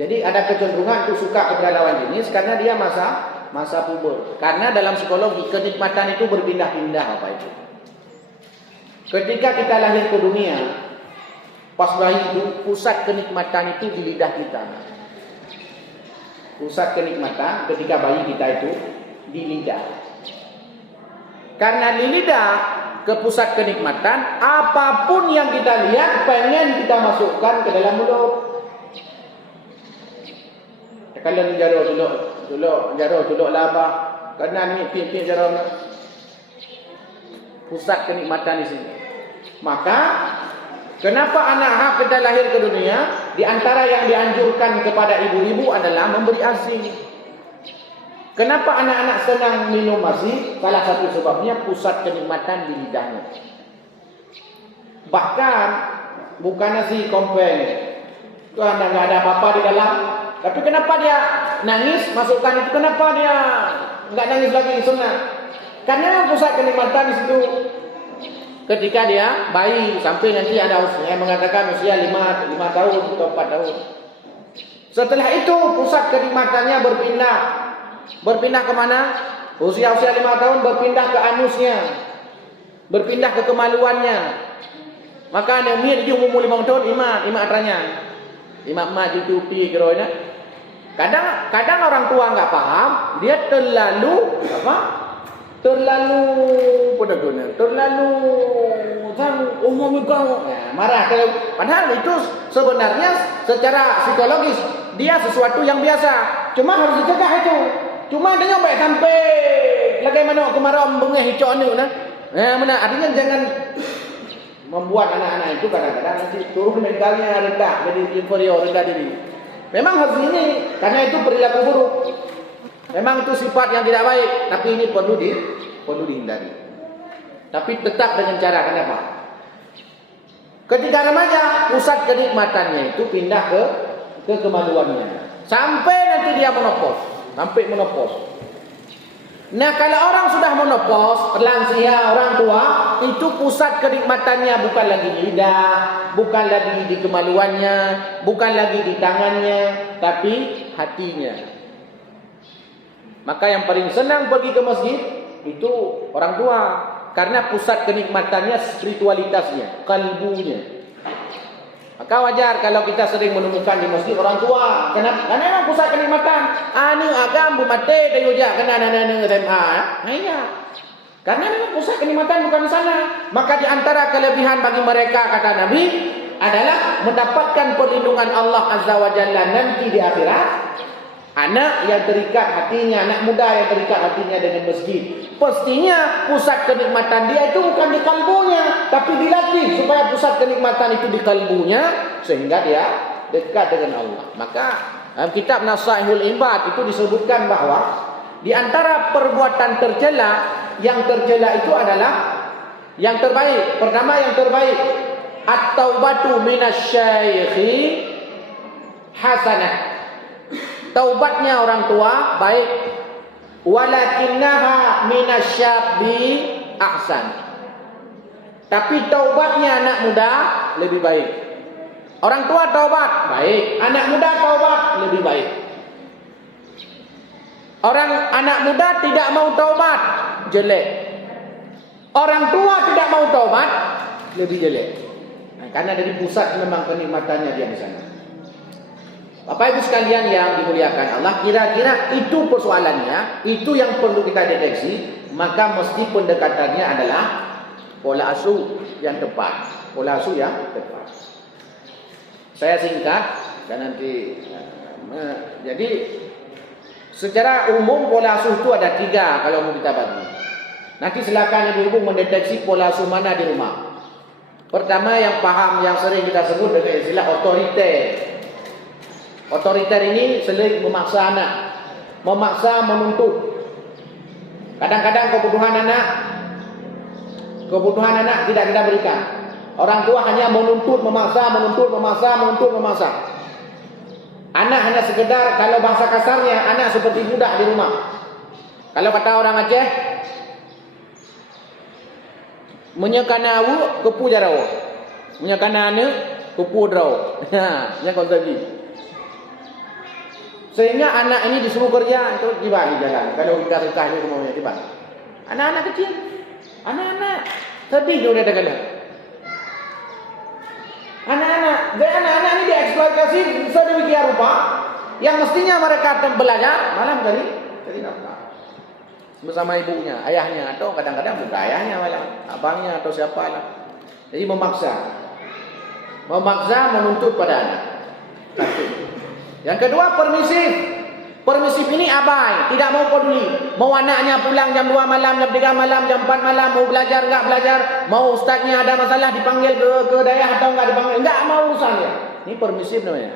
Jadi ada kecenderungan untuk suka kepada lawan jenis karena dia masa puber. Karena dalam psikologi kenikmatan itu berpindah-pindah apa itu. Ketika kita lahir ke dunia, pas bayi itu pusat kenikmatan itu di lidah kita. Pusat kenikmatan ketika bayi kita itu di lidah. Karena di lidah ke pusat kenikmatan, apapun yang kita lihat pengen kita masukkan ke dalam mulut. Kalau ni jaro laba, karena ni pin jaro pusat kenikmatan di sini. Maka kenapa anak kita lahir ke dunia? Di antara yang dianjurkan kepada ibu-ibu adalah memberi ASI. Kenapa anak-anak senang minum ASI? Salah satu sebabnya pusat kenikmatan di lidahnya. Bahkan bukan nasi kompeng. Itu nggak ada apa-apa di dalam. Tapi kenapa dia nangis? Masukkan itu. Kenapa dia nggak nangis lagi? Senang. Karena pusat kenikmatan di situ. Ketika dia bayi sampai nanti ada usia yang mengatakan usia 5 tahun atau 4 tahun. Setelah itu pusat kenikmatannya berpindah ke mana? Usia 5 tahun berpindah ke anusnya. Berpindah ke kemaluannya. Maka dia umur 5 tahun imat atranya. Imat cuti keroina. Kadang orang tua enggak paham, dia terlalu umum kau marah kalau padahal itu sebenarnya secara psikologis dia sesuatu yang biasa, cuma harus dicegah itu. Cuma dia nyampe sampai bagaimana kemarin bengeh hijau ni mana artinya jangan membuat anak-anak itu kadang-kadang nanti turun mentalnya rendah, jadi inferior, rendah diri. Memang harus ini karena itu perilaku buruk. Memang itu sifat yang tidak baik, tapi ini perlu dihindari. Tapi tetap dengan cara kenapa? Ketika remaja, pusat kenikmatannya itu pindah ke kemaluannya. Sampai nanti dia menopos, Nah, kalau orang sudah menopos, lansia, orang tua, itu pusat kenikmatannya bukan lagi di lidah, bukan lagi di kemaluannya, bukan lagi di tangannya, tapi hatinya. Maka yang paling senang pergi ke masjid itu orang tua, karena pusat kenikmatannya spiritualitasnya, kalbunya. Maka wajar kalau kita sering menemukan di masjid orang tua. Kenapa? Karena memang pusat kenikmatan. Anu agam bu mate kayu ja kena SMA. Iya. Karena memang pusat kenikmatan bukan di sana. Maka di antara kelebihan bagi mereka kata Nabi adalah mendapatkan perlindungan Allah Azza wa Jalla nanti di akhirat. Anak yang terikat hatinya, anak muda yang terikat hatinya dengan masjid, pastinya pusat kenikmatan dia itu bukan di kalbunya, tapi dilatih supaya pusat kenikmatan itu di kalbunya, sehingga dia dekat dengan Allah. Maka dalam kitab Nasaihul Ibad itu disebutkan bahawa di antara perbuatan tercela, yang tercela itu adalah yang terbaik. Pertama, yang terbaik, at-taubatu minasyaikhi hasanah. Taubatnya orang tua baik, walakinnaha minasyabbi ahsan. Tapi taubatnya anak muda lebih baik. Orang tua taubat baik, anak muda taubat lebih baik. Orang anak muda tidak mau taubat jelek. Orang tua tidak mau taubat lebih jelek. Karena dari pusat memang kenikmatannya dia di sana. Bapak Ibu sekalian yang dimuliakan Allah, kira-kira itu persoalannya, itu yang perlu kita deteksi. Maka mesti pendekatannya adalah pola asuh yang tepat. Pola asuh yang tepat. Saya singkat dan nanti jadi secara umum pola asuh itu ada 3 kalau mau kita bagi. Nanti silakan ibu-ibu mendeteksi pola asuh mana di rumah. Pertama, yang paham, yang sering kita sebut dengan istilah otoriter. Otoriter ini sering memaksa anak, memaksa, menuntut. Kadang-kadang kebutuhan anak tidak kita berikan. Orang tua hanya menuntut, memaksa. Anak hanya sekedar, kalau bahasa kasarnya, anak seperti budak di rumah. Kalau kata orang Aceh, menyekana awu kepu jarawo, menyekana ane kepu drawo. Yang kau tadi. Sehingga anak ini disuruh kerja, itu tiba di jalan. Kalau kita rekah ni semuanya tiba. Anak-anak kecil, anak-anak sedih dia udah dengar. Anak-anak ini dieksploitasi sedemikian rupa, yang mestinya mereka belajar malam kali jadi nafkah bersama ibunya, ayahnya, atau kadang-kadang bukan ayahnya malah abangnya atau siapa lah. Jadi memaksa, menuntut pada anak. Yang kedua, permisif ini abai, tidak mau peduli. Mau anaknya pulang jam 2 malam, jam 3 malam, jam 4 malam, mau belajar enggak belajar, mau ustaznya ada masalah dipanggil ke dayah atau enggak dipanggil, enggak mau urusannya. Ini permisif namanya.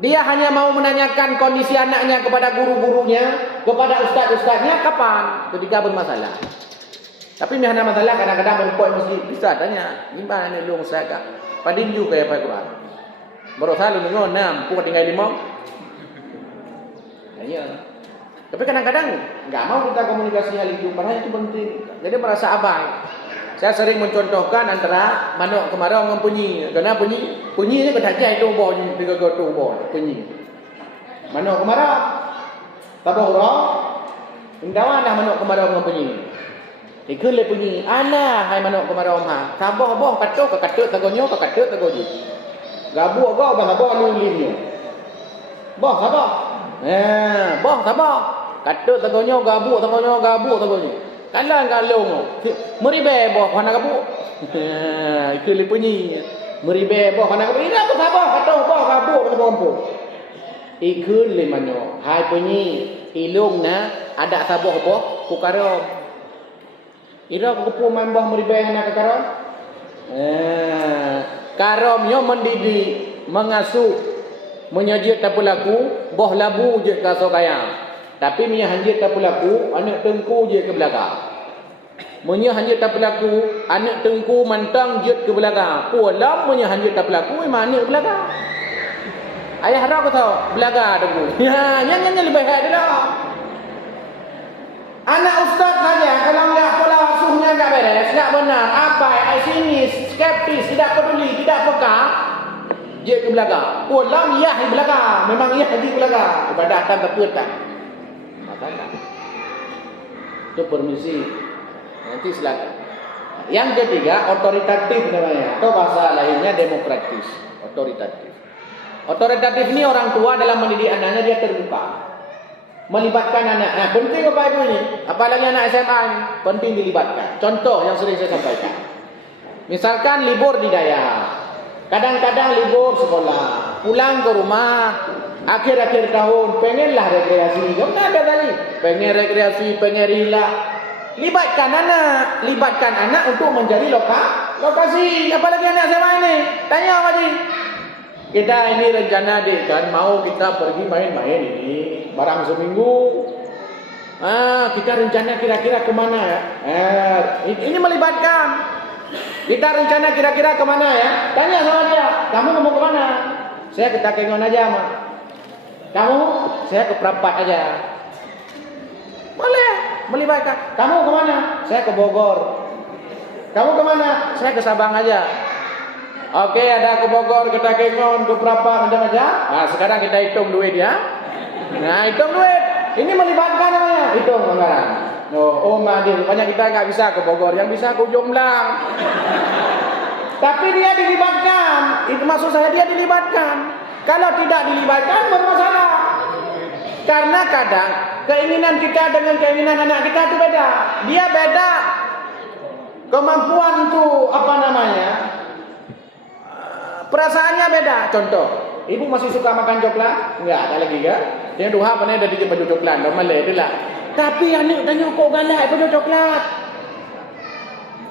Dia hanya mau menanyakan kondisi anaknya kepada guru-gurunya, kepada ustaz-ustaznya kapan ketika bermasalah. Tapi ni ada masalah kadang-kadang berpoi mesti bisa tanya, gimana ni lu saya kak? Padin juga ya Pak Quran. Baru selalu nengok 6, pukul tinggal 5. Ya. Tapi kadang-kadang enggak mau kita komunikasi hal itu, padahal itu penting. Jadi merasa abai. Saya sering mencontohkan antara manuk kemarau dengan punyi. Karena punyi ni ketajai tu boh ni, tiga tu boh punyi. Manuk kemarau. Tabah urang. Indawan dah manuk kemarau dengan punyi. Ikut le punyi. Alah hai manuk kemarau ha. Tabah boh katuk tagonyo tagoji. Gabuk kau bang gabuk lulinyo. Boh sabah. Boh sabah. Katuk tagonyo gabuk tagonyo. Kalau meribe boh kana gabuk. Ikut le punyi. Meribe boh kana gabuk. Ira boh sabah katuk boh gabuk kana kampung. Ikut le manyo. Hai punyi ilung na ada sabah boh kukarom. Ira kupu man boh meribe kana kakarom. Karomnya mendidik, mengasuh, menyajik tak pelaku, boh labu je ke sokaya. Tapi minyak hanjit tak pelaku, anak tengku je ke belakang. Minyak hanjit tak pelaku, anak tengku mantang je ke belakang. Pulang minyak hanjit tak pelaku, memang anak belakang. Ayah harap kau tahu, belakang tengku. Ya, yang lebih baik dah. Anak ustaz saja kalau enggak pola asuhnya enggak beres, enggak benar, abai, sinis, skeptis, tidak peduli, tidak peka, dia ke belakang. Pulang iya di belakang, memang iya di belakang. Ibadah akan terputar. Masalah. Itu permisi. Nanti silakan. Yang ketiga, otoritatif namanya, atau bahasa lainnya demokratis. Otoritatif. Otoritatif ini orang tua dalam mendidik anaknya dia terbuka. Melibatkan anak. Nah, penting apa itu ini? Apalagi anak SMA ini, penting dilibatkan. Contoh yang sering saya sampaikan. Misalkan libur di daerah. Kadang-kadang libur sekolah. pulang ke rumah akhir-akhir tahun, pengenlah rekreasi. Kau tak ada tadi, pengen rekreasi, pengen relax. Libatkan anak untuk menjadi lokasi. Apalagi anak SMA ini, tanya Pak Haji. Kita ini rencana adik kan, mau kita pergi main-main ini barang seminggu. Kita rencana kira-kira kemana ya? Ini melibatkan. Kita rencana kira-kira kemana ya? Tanya sama dia, kamu mau kemana? Saya ke Takengon aja, Mak. Kamu? Saya ke Prapat aja. Boleh, melibatkan. Kamu kemana? Saya ke Bogor. Kamu kemana? Saya ke Sabang aja. Oke, ada ke Bogor, ke Takengon, ke Prapat, macam-macam. Nah, sekarang kita hitung duit ya. Nah, hitung duit. Ini melibatkan namanya. Hitung anggaran. Oh Madir, rupanya kita nggak bisa ke Bogor, yang bisa ke Ujung Belang. Tapi dia dilibatkan. Itu maksud saya, dia dilibatkan. Kalau tidak dilibatkan bermasalah. Karena kadang keinginan kita dengan keinginan anak kita itu beda. Dia beda. Kemampuan itu perasaannya beda. Contoh, ibu masih suka makan coklat? Enggak, ada lagi kan? Dia duha pernah ada dikit baju coklat, normal itulah. Tapi anak tanya kok galak baju coklat.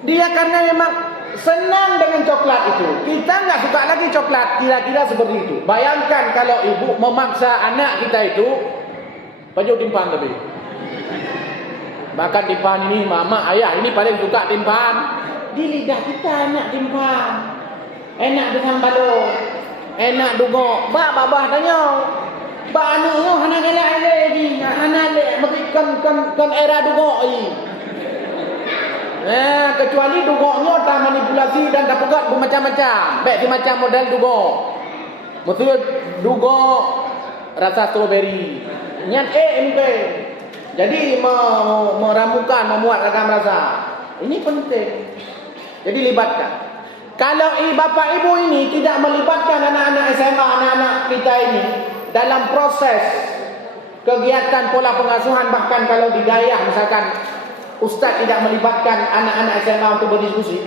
Dia karena memang senang dengan coklat itu. Kita nggak suka lagi coklat, kira-kira seperti itu. Bayangkan kalau ibu memaksa anak kita itu baju timpang lebih. Makan timpang ini, mama, ayah ini paling suka timpang. Di lidah kita enak timpang. Enak dengan balon. Enak dugok. Babah tanya. Ba anu yo hana gelak lagi. Hana le kan era dugok ni. Kecuali dugoknya tak manipulasi dan tak pegat bermacam-macam. Baik macam model dugok. Maksudnya dugok rasa strawberry. Nyat MP. Jadi meramukan, memuat ragam rasa. Ini penting. Jadi libatkan. Kalau bapak ibu ini tidak melibatkan anak-anak SMA, anak-anak kita ini dalam proses kegiatan pola pengasuhan, bahkan kalau di daerah misalkan ustaz tidak melibatkan anak-anak SMA untuk berdiskusi,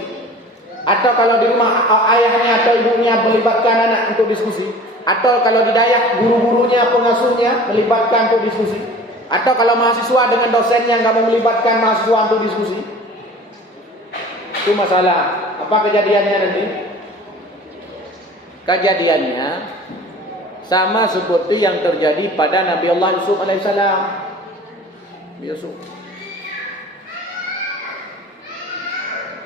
atau kalau di rumah ayahnya atau ibunya melibatkan anak untuk diskusi, atau kalau di daerah guru-gurunya, pengasuhnya melibatkan untuk diskusi, atau kalau mahasiswa dengan dosennya nggak mau melibatkan mahasiswa untuk diskusi, itu masalah. Apa kejadiannya nanti? Kejadiannya sama seperti yang terjadi pada Nabi Allah Yusuf alaihissalam. Yusuf.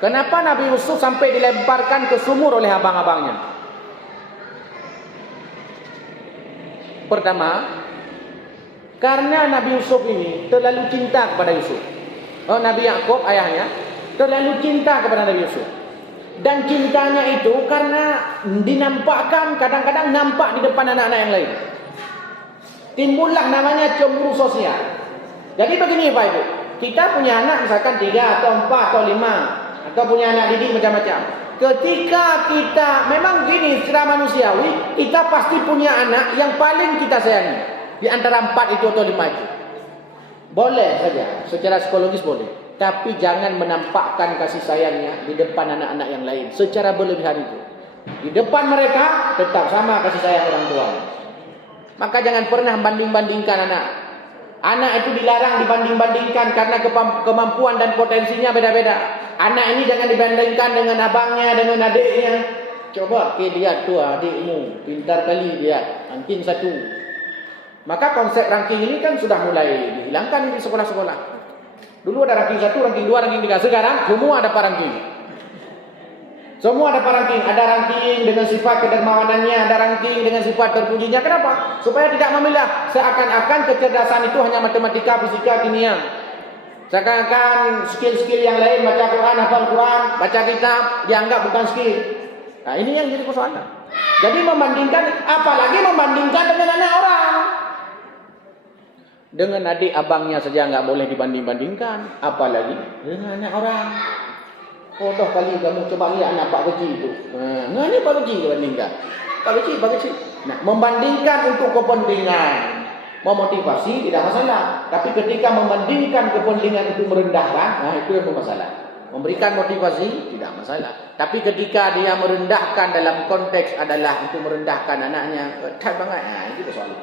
Kenapa Nabi Yusuf sampai dilemparkan ke sumur oleh abang-abangnya? Pertama, karena Nabi Yusuf ini terlalu cinta kepada Yusuf. Nabi Yakub ayahnya terlalu cinta kepada Nabi Yusuf. Dan cintanya itu karena dinampakkan, kadang-kadang nampak di depan anak-anak yang lain. Timbullah namanya cemburu sosial. Jadi begini Pak Ibu, kita punya anak misalkan 3 atau 4 atau 5, atau punya anak didik macam-macam. Ketika kita, memang gini secara manusiawi, kita pasti punya anak yang paling kita sayangi. Di antara 4 itu atau 5 itu. Boleh saja, secara psikologis boleh. Tapi jangan menampakkan kasih sayangnya di depan anak-anak yang lain secara berlebihan itu. Di depan mereka tetap sama kasih sayang orang tua. Maka jangan pernah banding-bandingkan anak. Anak itu dilarang dibanding-bandingkan karena kemampuan dan potensinya beda-beda. Anak ini jangan dibandingkan dengan abangnya, dengan adiknya. Coba lihat tu adikmu, pintar kali dia, ranking 1. Maka konsep ranking ini kan sudah mulai dihilangkan di sekolah-sekolah. Dulu ada ranking 1, ranking 2, ranking 3. Sekarang semua ada ranking. Semua ada ranking. Ada ranking dengan sifat kedermawanannya, ada ranking dengan sifat terpujinya. Kenapa? Supaya tidak memilah. Seakan-akan kecerdasan itu hanya matematika, fisika, kimia. Seakan-akan skill-skill yang lain, baca Quran, hafal Quran, baca kitab, dianggap bukan skill. Nah, ini yang jadi persoalan. Jadi membandingkan, apalagi membandingkan dengan anak orang. Dengan adik abangnya saja nggak boleh dibanding-bandingkan, apalagi dengan anak orang. Bodoh kali kamu, coba lihat anak Pak Kecil itu. Nah, ini Pak Kecil bandingkan. Pak Kecil. Nah, membandingkan untuk kepentingan, memotivasi tidak masalah. Tapi ketika membandingkan kepentingan untuk merendahkan, nah itu yang bermasalah. Memberikan motivasi tidak masalah. Tapi ketika dia merendahkan dalam konteks adalah untuk merendahkan anaknya, tak banget. Itu persoalan.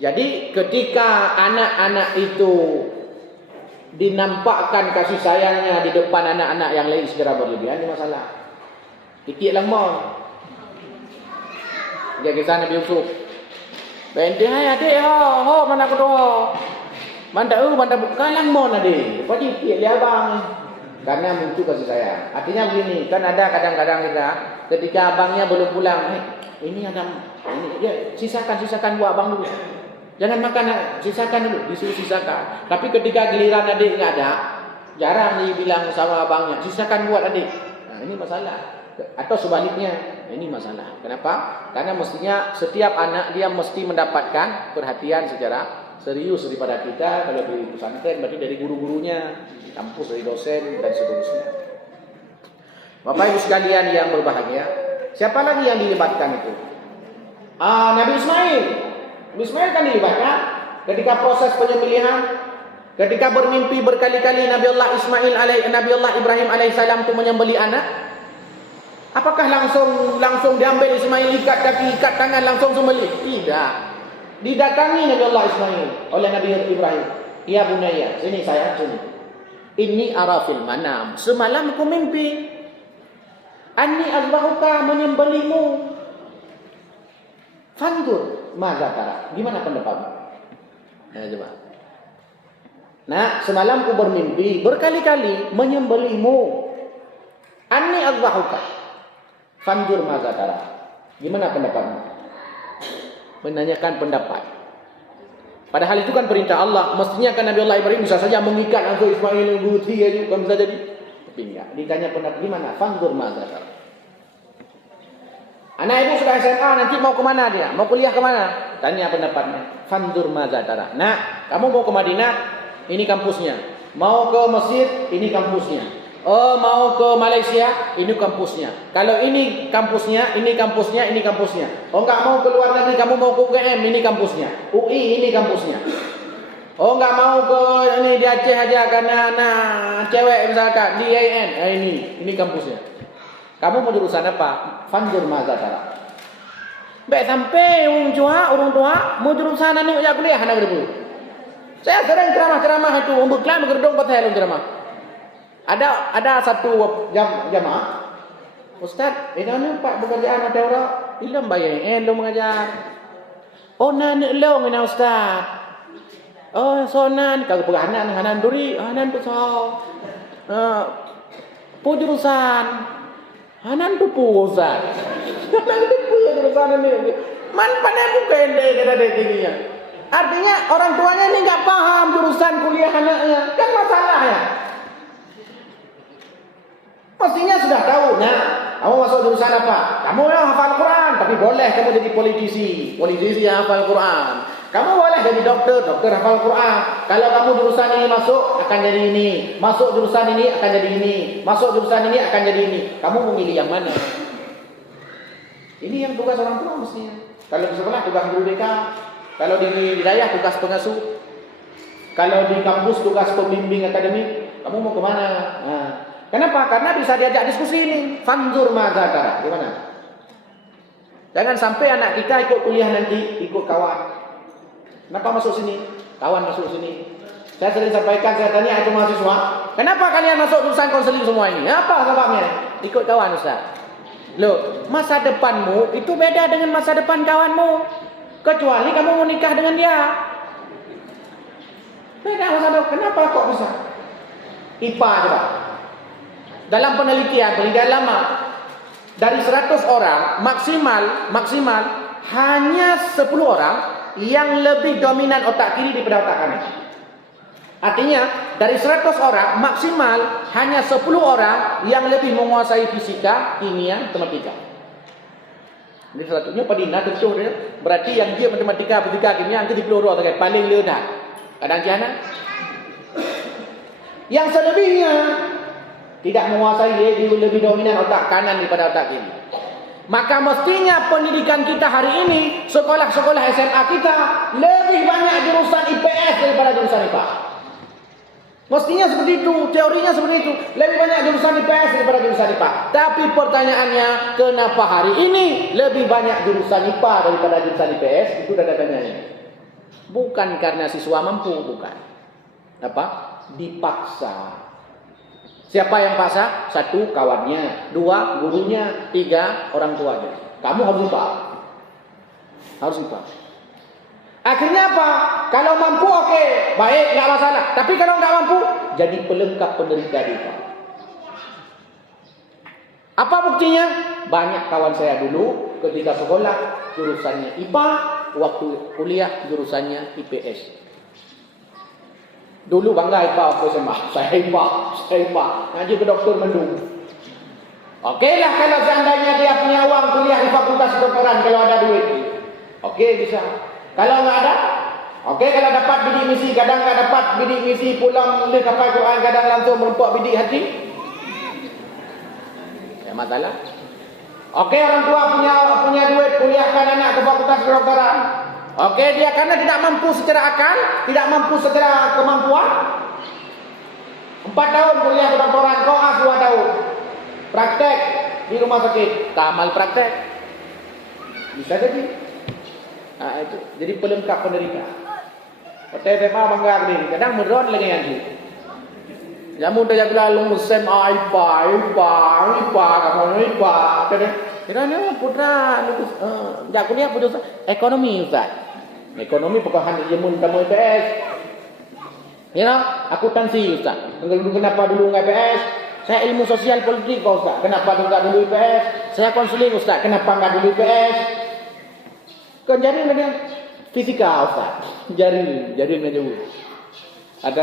Jadi ketika anak-anak itu dinampakkan kasih sayangnya di depan anak-anak yang lain segera berlebihan, ini masalah. Titik lama. Dia kisah Nabi Yusuf. Benda hai adik ho mana aku doa. Manda buka lama adik. Pagi titik dia abang. Karena muncul kasih sayang. Artinya begini, kan ada kadang-kadang kita ketika abangnya belum pulang, ini ada ini ya sisakan buat abang dulu. Jangan makan, sisakan dulu, disuruh sisakan. Tapi ketika giliran adik nggak ada, jarang dibilang sama abangnya, sisakan buat adik. Nah, ini masalah. Atau sebaliknya, ini masalah. Kenapa? Karena mestinya setiap anak dia mesti mendapatkan perhatian secara serius daripada kita. Kalau di pesantren berarti dari guru-gurunya, di kampus dari dosen dan seterusnya. Bapak Ibu sekalian yang berbahagia, siapa lagi yang dilibatkan itu? Nabi Ismail. Nabi Ismail kan dilibatkan ketika proses penyembelihan, ketika bermimpi berkali-kali Nabi Allah Ibrahim alaihissalam itu menyembelih anak. Apakah langsung diambil Ismail, ikat kaki, ikat tangan, langsung sembelih? Tidak. Didatangi Nabi Allah Ismail oleh Nabi Ibrahim. Ya bunaya, sini sayang, sini. Inni arafil manam. Semalam aku mimpi. Anni azbahuka, menyembelihmu. Fandur maza tara. Gimana pendapatmu? Coba. Nah, semalam aku bermimpi berkali-kali menyembelihmu. Anni azbahuka. Fandur maza tara. Gimana pendapatmu? Menanyakan pendapat. Padahal itu kan perintah Allah. Mestinya kan Nabi Allah Ibrahim bisa saja mengikat langsung Ismail Buti aja, kan bisa jadi. Tapi enggak. Ditanya pendapat gimana? Fandur maza tara. Anak ibu sudah SMA, nanti mau kemana dia? Mau kuliah kemana? Tanya pendapatnya. Fandur maza tara. Nah, kamu mau ke Madinah? Ini kampusnya. Mau ke Mesir? Ini kampusnya. Oh, mau ke Malaysia? Ini kampusnya. Kalau ini kampusnya, ini kampusnya, ini kampusnya. Oh, enggak mau ke luar negeri, kamu mau ke UGM, ini kampusnya. UI, ini kampusnya. Oh, enggak mau ke ini di Aceh aja karena anak cewek misalkan di IAIN. Ini kampusnya. Kamu mau jurusan apa? Fandur maza tara. Baik sampai orang tua mau jurusan anu ya kuliah anak dulu. Saya sering ceramah itu, beklam gerdong patah ceramah. Ada satu jamaah, Ustaz, ini Pak pekerjaan ada orang, ilam bayar, lo mengajar. Oh nan lo ngena Ustaz. Oh sonan kagak peganan hanan duri, hanan tu so. Jurusan hanan tu Ustaz. Hanan tu jurusan ini. Man pandai bukan dia tingginya. Artinya orang tuanya ini enggak paham jurusan kuliah anaknya, kan masalahnya. Mestinya sudah tahu, nah, kamu masuk jurusan apa? Kamu yang hafal Quran, tapi boleh kamu jadi politisi yang hafal Quran. Kamu boleh jadi dokter hafal Quran. Kalau kamu jurusan ini masuk, akan jadi ini. Masuk jurusan ini, akan jadi ini. Masuk jurusan ini, akan jadi ini. Kamu memilih yang mana? Ini yang tugas orang tua mestinya. Kalau di sekolah, tugas guru BK. Kalau di wilayah, tugas pengasuh. Kalau di kampus, tugas pembimbing akademik. Kamu mau kemana? Nah. Kenapa? Karena bisa diajak diskusi ini. Fanzur maza tara. Gimana? Jangan sampai anak kita ikut kuliah nanti, ikut kawan. Kenapa masuk sini? Kawan masuk sini. Saya sering sampaikan, saya tanya itu mahasiswa, kenapa kalian masuk jurusan konseling semua ini? Apa sebabnya? Ikut kawan Ustaz. Loh, masa depanmu itu beda dengan masa depan kawanmu. Kecuali kamu mau nikah dengan dia. Beda masa depan. Kenapa kok bisa? IPA coba. Dalam penelitian lama, dari 100 orang maksimal hanya 10 orang yang lebih dominan otak kiri daripada otak kanan. Artinya dari 100 orang maksimal hanya 10 orang yang lebih menguasai fisika, kimia, matematika. Ini satunya padina tentu dia. Berarti yang dia matematika, fisika, kimia itu di peluru atau paling ledah. Kadang jana. Yang selebihnya tidak menguasai, dia lebih dominan otak kanan daripada otak kiri. Maka mestinya pendidikan kita hari ini, sekolah-sekolah SMA kita lebih banyak jurusan IPS daripada jurusan IPA. Mestinya seperti itu, teorinya seperti itu. Lebih banyak jurusan IPS daripada jurusan IPA. Tapi pertanyaannya, kenapa hari ini lebih banyak jurusan IPA daripada jurusan IPS? Itu datanya ini. Bukan karena siswa mampu, bukan. Apa? Dipaksa. Siapa yang paksa? 1, kawannya. 2, gurunya. 3, orang tuanya. Kamu harus IPA. Harus IPA. Akhirnya apa? Kalau mampu okey, baik, enggak masalah. Tapi kalau enggak mampu, jadi pelengkap penderita di IPA. Apa buktinya? Banyak kawan saya dulu ketika sekolah jurusannya IPA, waktu kuliah jurusannya IPS. Dulu bangga IPA waktu SMA. Saya IPA. Ngaji ke doktor mendung. Okeylah kalau seandainya dia punya uang kuliah di fakultas kedokteran kalau ada duit. Okey bisa. Kalau enggak ada, okey kalau dapat bidik misi, kadang enggak dapat bidik misi pulang boleh kapal Quran, kadang langsung merempak bidik hati. Ya masalah. Okey orang tua punya duit kuliahkan anak ke fakultas kedokteran. Okey dia karena tidak mampu secara akal, tidak mampu secara kemampuan. 4 tahun kuliah kedokteran, koas 2 tahun. Praktek di rumah sakit, tamal praktek. Bisa jadi. Itu jadi pelengkap penderita. Kata SMA bangga gini, kadang meron lagi yang tu. Jamu dah jaga lalu musim IPA, kamu IPA. Kira-kira putra lulus, jak kuliah putus ekonomi Ustaz. Ekonomi pokoknya jemun kamu IPS. Ya, akuntansi Ustaz. Kenapa dulu enggak IPS? Saya ilmu sosial politik Ustaz. Kenapa enggak dulu IPS? Saya konseling Ustaz. Kenapa enggak dulu IPS? Kan jari lagi fisika Ustaz. Jari aja. Ada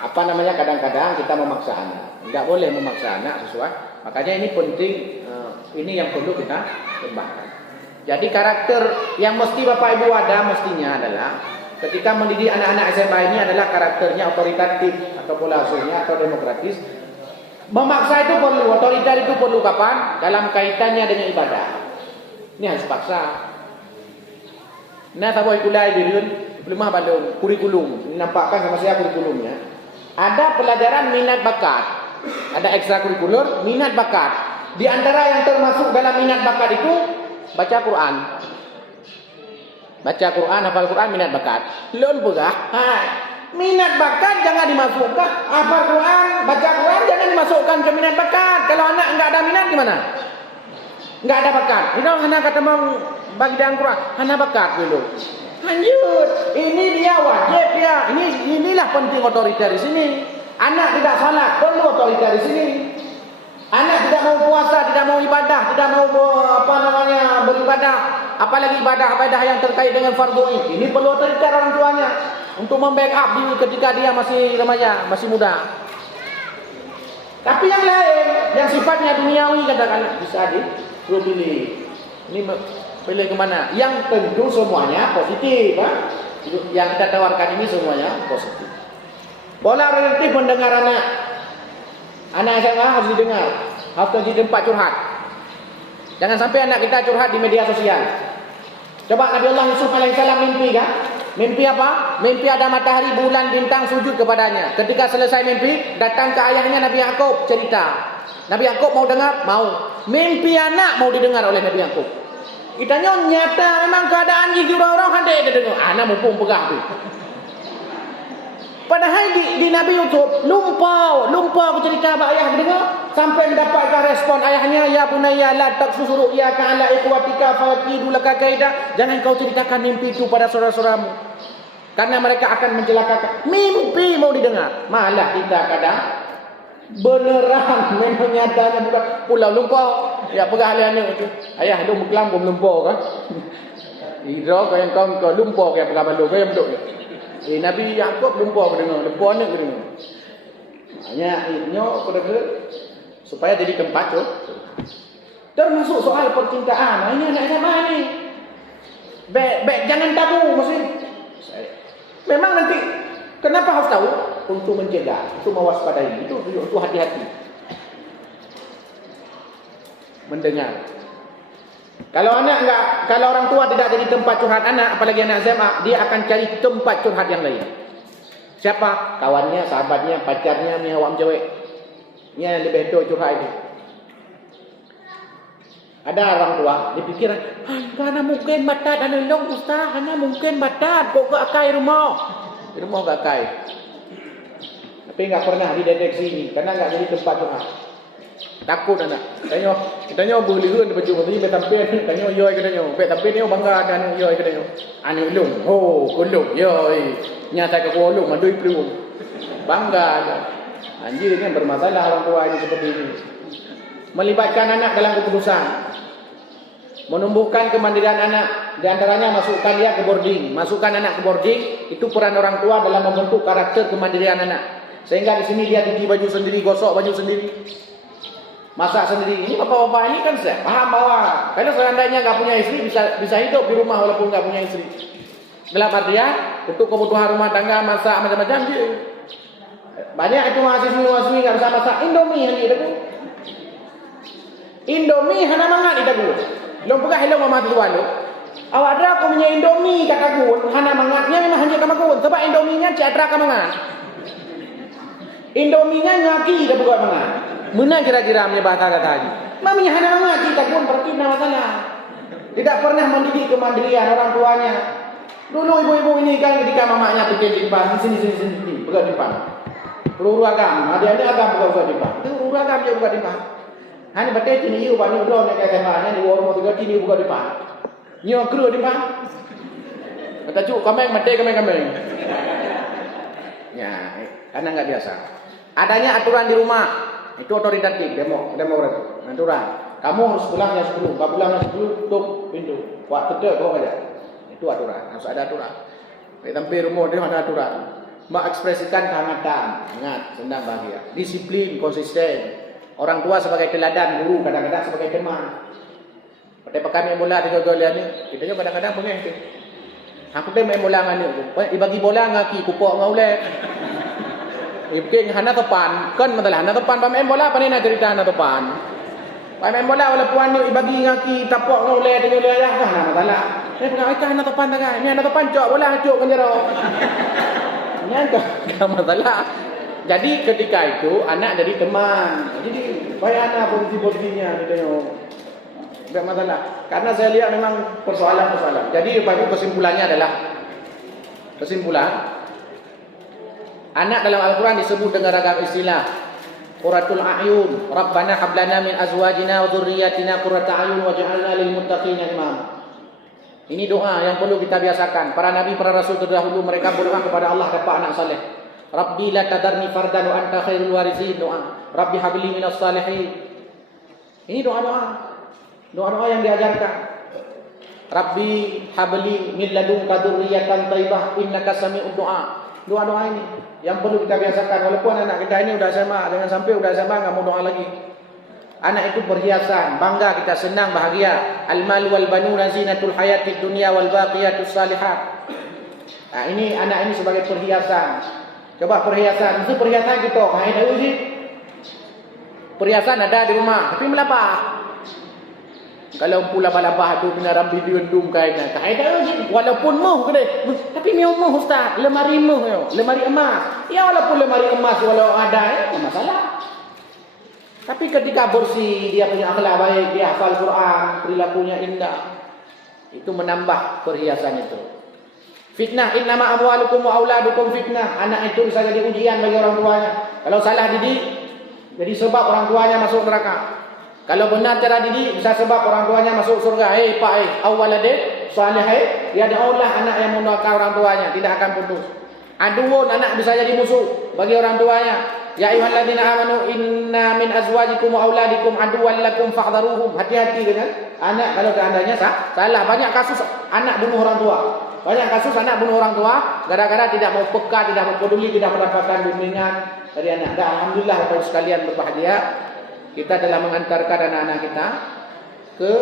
apa namanya kadang-kadang kita memaksa anak. Enggak boleh memaksa anak sesuai. Makanya ini penting, ini yang perlu kita kembangkan. Jadi karakter yang mesti Bapak Ibu ada mestinya adalah ketika mendidik anak-anak SMA ini adalah karakternya otoritatif atau pola asuhnya atau demokratis. Memaksa itu perlu, otoriter itu perlu kapan? Dalam kaitannya dengan ibadah. Ini harus paksa. Nah, tak boleh kulai diri belum ada kurikulum. Nampakkan sama saya kurikulumnya. Ada pelajaran minat bakat. Ada ekstrakurikuler minat bakat. Di antara yang termasuk dalam minat bakat itu baca Quran. Baca Quran, hafal Quran, minat bakat. Lon pegah. Minat bakat jangan dimasukkan. Hafal Quran, baca Quran jangan dimasukkan ke minat bakat. Kalau anak enggak ada minat gimana? Enggak ada bakat. Itu anak kata mau bagi dalam Quran, anak bakat dulu. Lanjut. Ini dia wajib ya. Inilah penting otoriter di sini. Anak tidak salat, perlu otoriter di sini. Anak tidak mau puasa, tidak mau ibadah, tidak mau beribadah, apalagi ibadah yang terkait dengan fardhu ain. Ini perlu otoriter orang tuanya untuk membackup dia ketika dia masih remaja, masih muda. Tapi yang lain, yang sifatnya duniawi katakanlah bisa disuruh pilih. Ini pilih kemana? Yang tentu semuanya positif, Yang kita tawarkan ini semuanya positif. Pola relatif mendengar anak. Anak SMA harus didengar, harus jadi tempat curhat. Jangan sampai anak kita curhat di media sosial. Coba Nabi Allah Yusuf alaihissalam mimpi kan? Mimpi apa? Mimpi ada matahari, bulan, bintang sujud kepadanya. Ketika selesai mimpi, datang ke ayahnya Nabi Yakub cerita. Nabi Yakub mau dengar? Mau. Mimpi anak mau didengar oleh Nabi Yakub. Kita nyata memang keadaan gigi orang-orang handai dia dengar. Anak mumpung pegah tu. Padahal di Nabi Yusuf lupa cerita apa ayah dengar sampai mendapatkan respon ayahnya, ya bunayya la taqsus ru'yaka ala ikhwatika fayakidu laka kaida. Jangan kau ceritakan mimpi itu pada saudara-saudaramu karena mereka akan mencelakakan. Mimpi mau didengar, malah kita kadang beneran memang nyatanya bukan pulau lumpur. Ya pegah alian itu. Ayah lu meklam belum lumpur kan. Hidro kau lumpur kaya pegah balu kaya bentuk. Nabi Yakub lumpur dengar, lumpur ni dengar. Hanya inyo kira-kira supaya jadi tempat tu. Termasuk soal percintaan. Ini anak SMA ni. Baik jangan tabu mesti. Memang nanti kenapa harus tahu? Untuk mencegah, untuk mewaspadai, itu untuk hati-hati. Mendengar. Kalau orang tua tidak jadi tempat curhat anak, apalagi anak SMA, dia akan cari tempat curhat yang lain. Siapa? Kawannya, sahabatnya, pacarnya, ni awak cewek. Ni yang lebih dok curhat ini. Ada orang tua, dia fikir, "Hana mungkin batat ana long ustaz, hana mungkin batat, kok gak akai rumah." Di rumah gak akai. Tapi enggak pernah dideteksi ini karena enggak jadi tempat curhat. Takut anak. Tanya boleh ke baju tadi betampen, tanya yoi ke tanya. Betampen ni bangga dan yoi ke tanya. Anu ulung. Oh, kulung yoi. Nyata ke kulung mandui pelung. Bangga. Anjir ini bermasalah orang tua ini seperti ini. Melibatkan anak dalam keputusan. Menumbuhkan kemandirian anak. Di antaranya masukkan dia ke boarding. Masukkan anak ke boarding, itu peran orang tua dalam membentuk karakter kemandirian anak. Sehingga di sini dia cuci baju sendiri, gosok baju sendiri. Masak sendiri. Ini bapak-bapak ini kan saya paham bahwa kalau seandainya nggak punya istri bisa hidup di rumah walaupun nggak punya istri. Dalam artian untuk kebutuhan rumah tangga masak macam-macam dia. Banyak itu mahasiswi nggak bisa masak Indomie hani itu. Indomie hana mangat itu. Lo pegah hello mama tu lo. Awak ada aku punya Indomie kata aku hana mangatnya memang hanya kamu aku sebab Indomie-nya ciatra kamu mangat. Indomie-nya nyaki dah pegah mangat. Mana kira-kira punya bahasa kata tadi? Maminya hana mangat kita pun berarti masalah. Tidak pernah mendidik kemandirian orang tuanya. Dulu ibu-ibu ini kan ketika mamanya pergi di depan, sini, buka di depan. Uru agam, adik-adik agam buka di depan. Itu uru agam dia buka di depan. Hani batai ini iu pani udah nak kaya mana di warung tiga ini buka di depan. Nyo kru di depan. Kata cuk kameng mate kameng. Ya, karena enggak biasa. Adanya aturan di rumah. Itu otoritatif, demokrat. Aturan. Kamu harus pulang jam 10. Kalau pulang jam 10 tutup pintu. Buat tetap kau aja. Itu aturan, harus ada aturan. Di tempat rumah dia ada aturan. Mengekspresikan kehangatan, hangat, senang, bahagia. Disiplin, konsisten. Orang tua sebagai teladan, guru kadang-kadang sebagai teman. Pada kami mula di gol-golan ni, kita juga kadang-kadang pengen tu. Aku tu main bola ngani tu. Ibagi bola ngaki kupok ngaule. Ibke hana tepan, kan masalah hana tepan main bola apa ni nak cerita hana tepan. Main bola walaupun ni ibagi ngaki tapok ngaule dengan dia lah hana masalah. Pegang ikan hana tepan tak ni hana tepan cok bola cok kan jero. Ni enggak masalah. Jadi ketika itu anak jadi teman. Jadi baik anak posisi-posisinya kita tengok. Enggak masalah. Karena saya lihat memang persoalan-persoalan. Jadi bagi kesimpulannya adalah anak dalam Al-Quran disebut dengan ragam istilah. Qurratul a'yun, Rabbana hablana min azwajina wa dzurriyyatina qurrata a'yun waj'alna lil muttaqina imama. Ini doa yang perlu kita biasakan. Para nabi, para rasul terdahulu mereka berdoa kepada Allah dapat anak saleh. Rabbi la tadarni fardan wa anta khairul warithin, doa. Rabbi habli minas salihin. Ini doa-doa. Doa-doa yang diajarkan. Rabbi habli min ladunka dzurriyyatan thayyibah innaka sami'ud du'a. Doa-doa ini yang perlu kita biasakan. Walaupun anak kita ini udah SMA, jangan sampai udah SMA enggak mau doa lagi. Anak itu perhiasan, bangga kita, senang, bahagia. Al-mal wal banuna zinatul hayatid dunya wal baqiyatus salihat. Nah, ini anak ini sebagai perhiasan. Coba perhiasan, itu perhiasan kita. Hai tahu sih. Perhiasan ada di rumah, tapi melapah. Kalau pula balabah tu bina rambi diundum kainnya. Hai tahu sih, walaupun moh gede. Tapi meo moh ustaz, lemari moh yo, lemari emas. Ya walaupun lemari emas walau ada, tak masalah. Tapi ketika bersih, dia punya akhlak baik, dia hafal Quran, perilakunya indah. Itu menambah perhiasan itu. Fitnah, innama amwalukum wa auladukum fitnah. Anak itu bisa jadi ujian bagi orang tuanya. Kalau salah didik, jadi sebab orang tuanya masuk neraka. Kalau benar cara didik, bisa sebab orang tuanya masuk surga. Hei pak, awwaladin salih, dia daulah anak yang mendoakan orang tuanya, tidak akan putus. Aduun, anak bisa jadi musuh bagi orang tuanya. Ya ayyuhalladzina amanu inna min azwajikum wa auladikum aduwwan lakum fahdharuhum. Hati-hati dengan anak kalau seandainya salah. Banyak kasus anak bunuh orang tua. Banyak kasus anak bunuh orang tua gara-gara tidak mau peka, tidak mau peduli, tidak mendapatkan bimbingan dari anak. Dan alhamdulillah Bapak sekalian berbahagia, kita telah mengantarkan anak-anak kita ke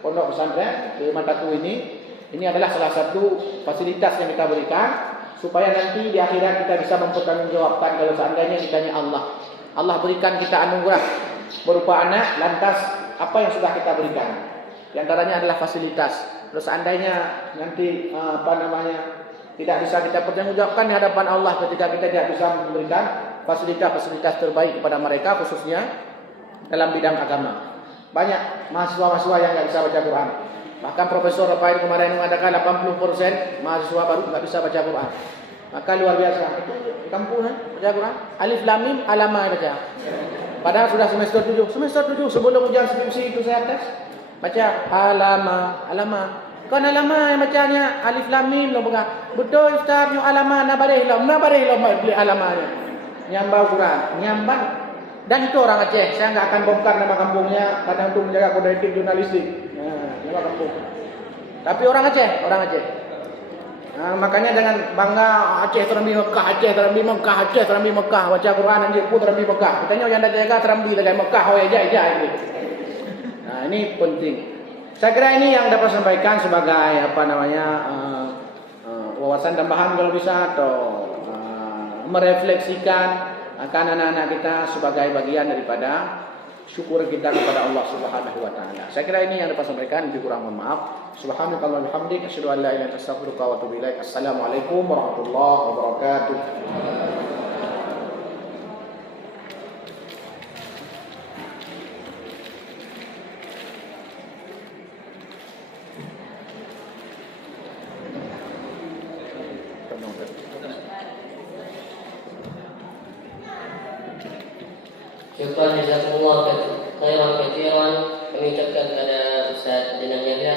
pondok pesantren, ke Mataku ini. Ini adalah salah satu fasilitas yang kita berikan supaya nanti di akhirat kita bisa mempertanggungjawabkan kalau seandainya ditanya Allah. Allah berikan kita anugerah berupa anak, lantas apa yang sudah kita berikan? Di antaranya adalah fasilitas. Terus seandainya nanti Tidak bisa kita pertanggungjawabkan di hadapan Allah ketika kita tidak bisa memberikan fasilitas-fasilitas terbaik kepada mereka, khususnya dalam bidang agama. Banyak mahasiswa-mahasiswa yang tidak bisa baca Quran. Bahkan Profesor Rafael kemarin mengatakan 80% mahasiswa baru tidak bisa baca Quran. Maka luar biasa. Itu di kampung baca Quran. Alif Lam Mim Alama baca. Padahal sudah semester 7. Semester 7 sebelum ujian skripsi itu saya tes. Baca Alama. Kan Alama yang bacanya Alif Lam Mim lo bukan. Betul Ustaz, nyu Alama na bareh lo beli Alamanya. Nyambau Quran, nyambang. Dan itu orang Aceh. Saya enggak akan bongkar nama kampungnya karena untuk menjaga kode etik jurnalistik. Nama kampung. Tapi orang Aceh. Nah, makanya jangan bangga Aceh terambi Mekah, baca Quran anjir pun terambi Mekah. Katanya yang ada jaga terambi lagi Mekah, ini. Nah, ini penting. Saya kira ini yang dapat sampaikan sebagai wawasan tambahan kalau bisa, atau merefleksikan akan anak-anak kita sebagai bagian daripada syukur kita kepada Allah Subhanahu wa taala. Saya kira ini yang dapat sampaikan, lebih kurang mohon maaf. Subhanakallahumma bihamdik asyhadu an la ilaha illa anta astaghfiruka wa atubu ilaik. Assalamualaikum warahmatullahi wabarakatuh. Syukran jazakumullah khairan katsiran. Kami ucapkan kepada Ustaz Jenang Yahya,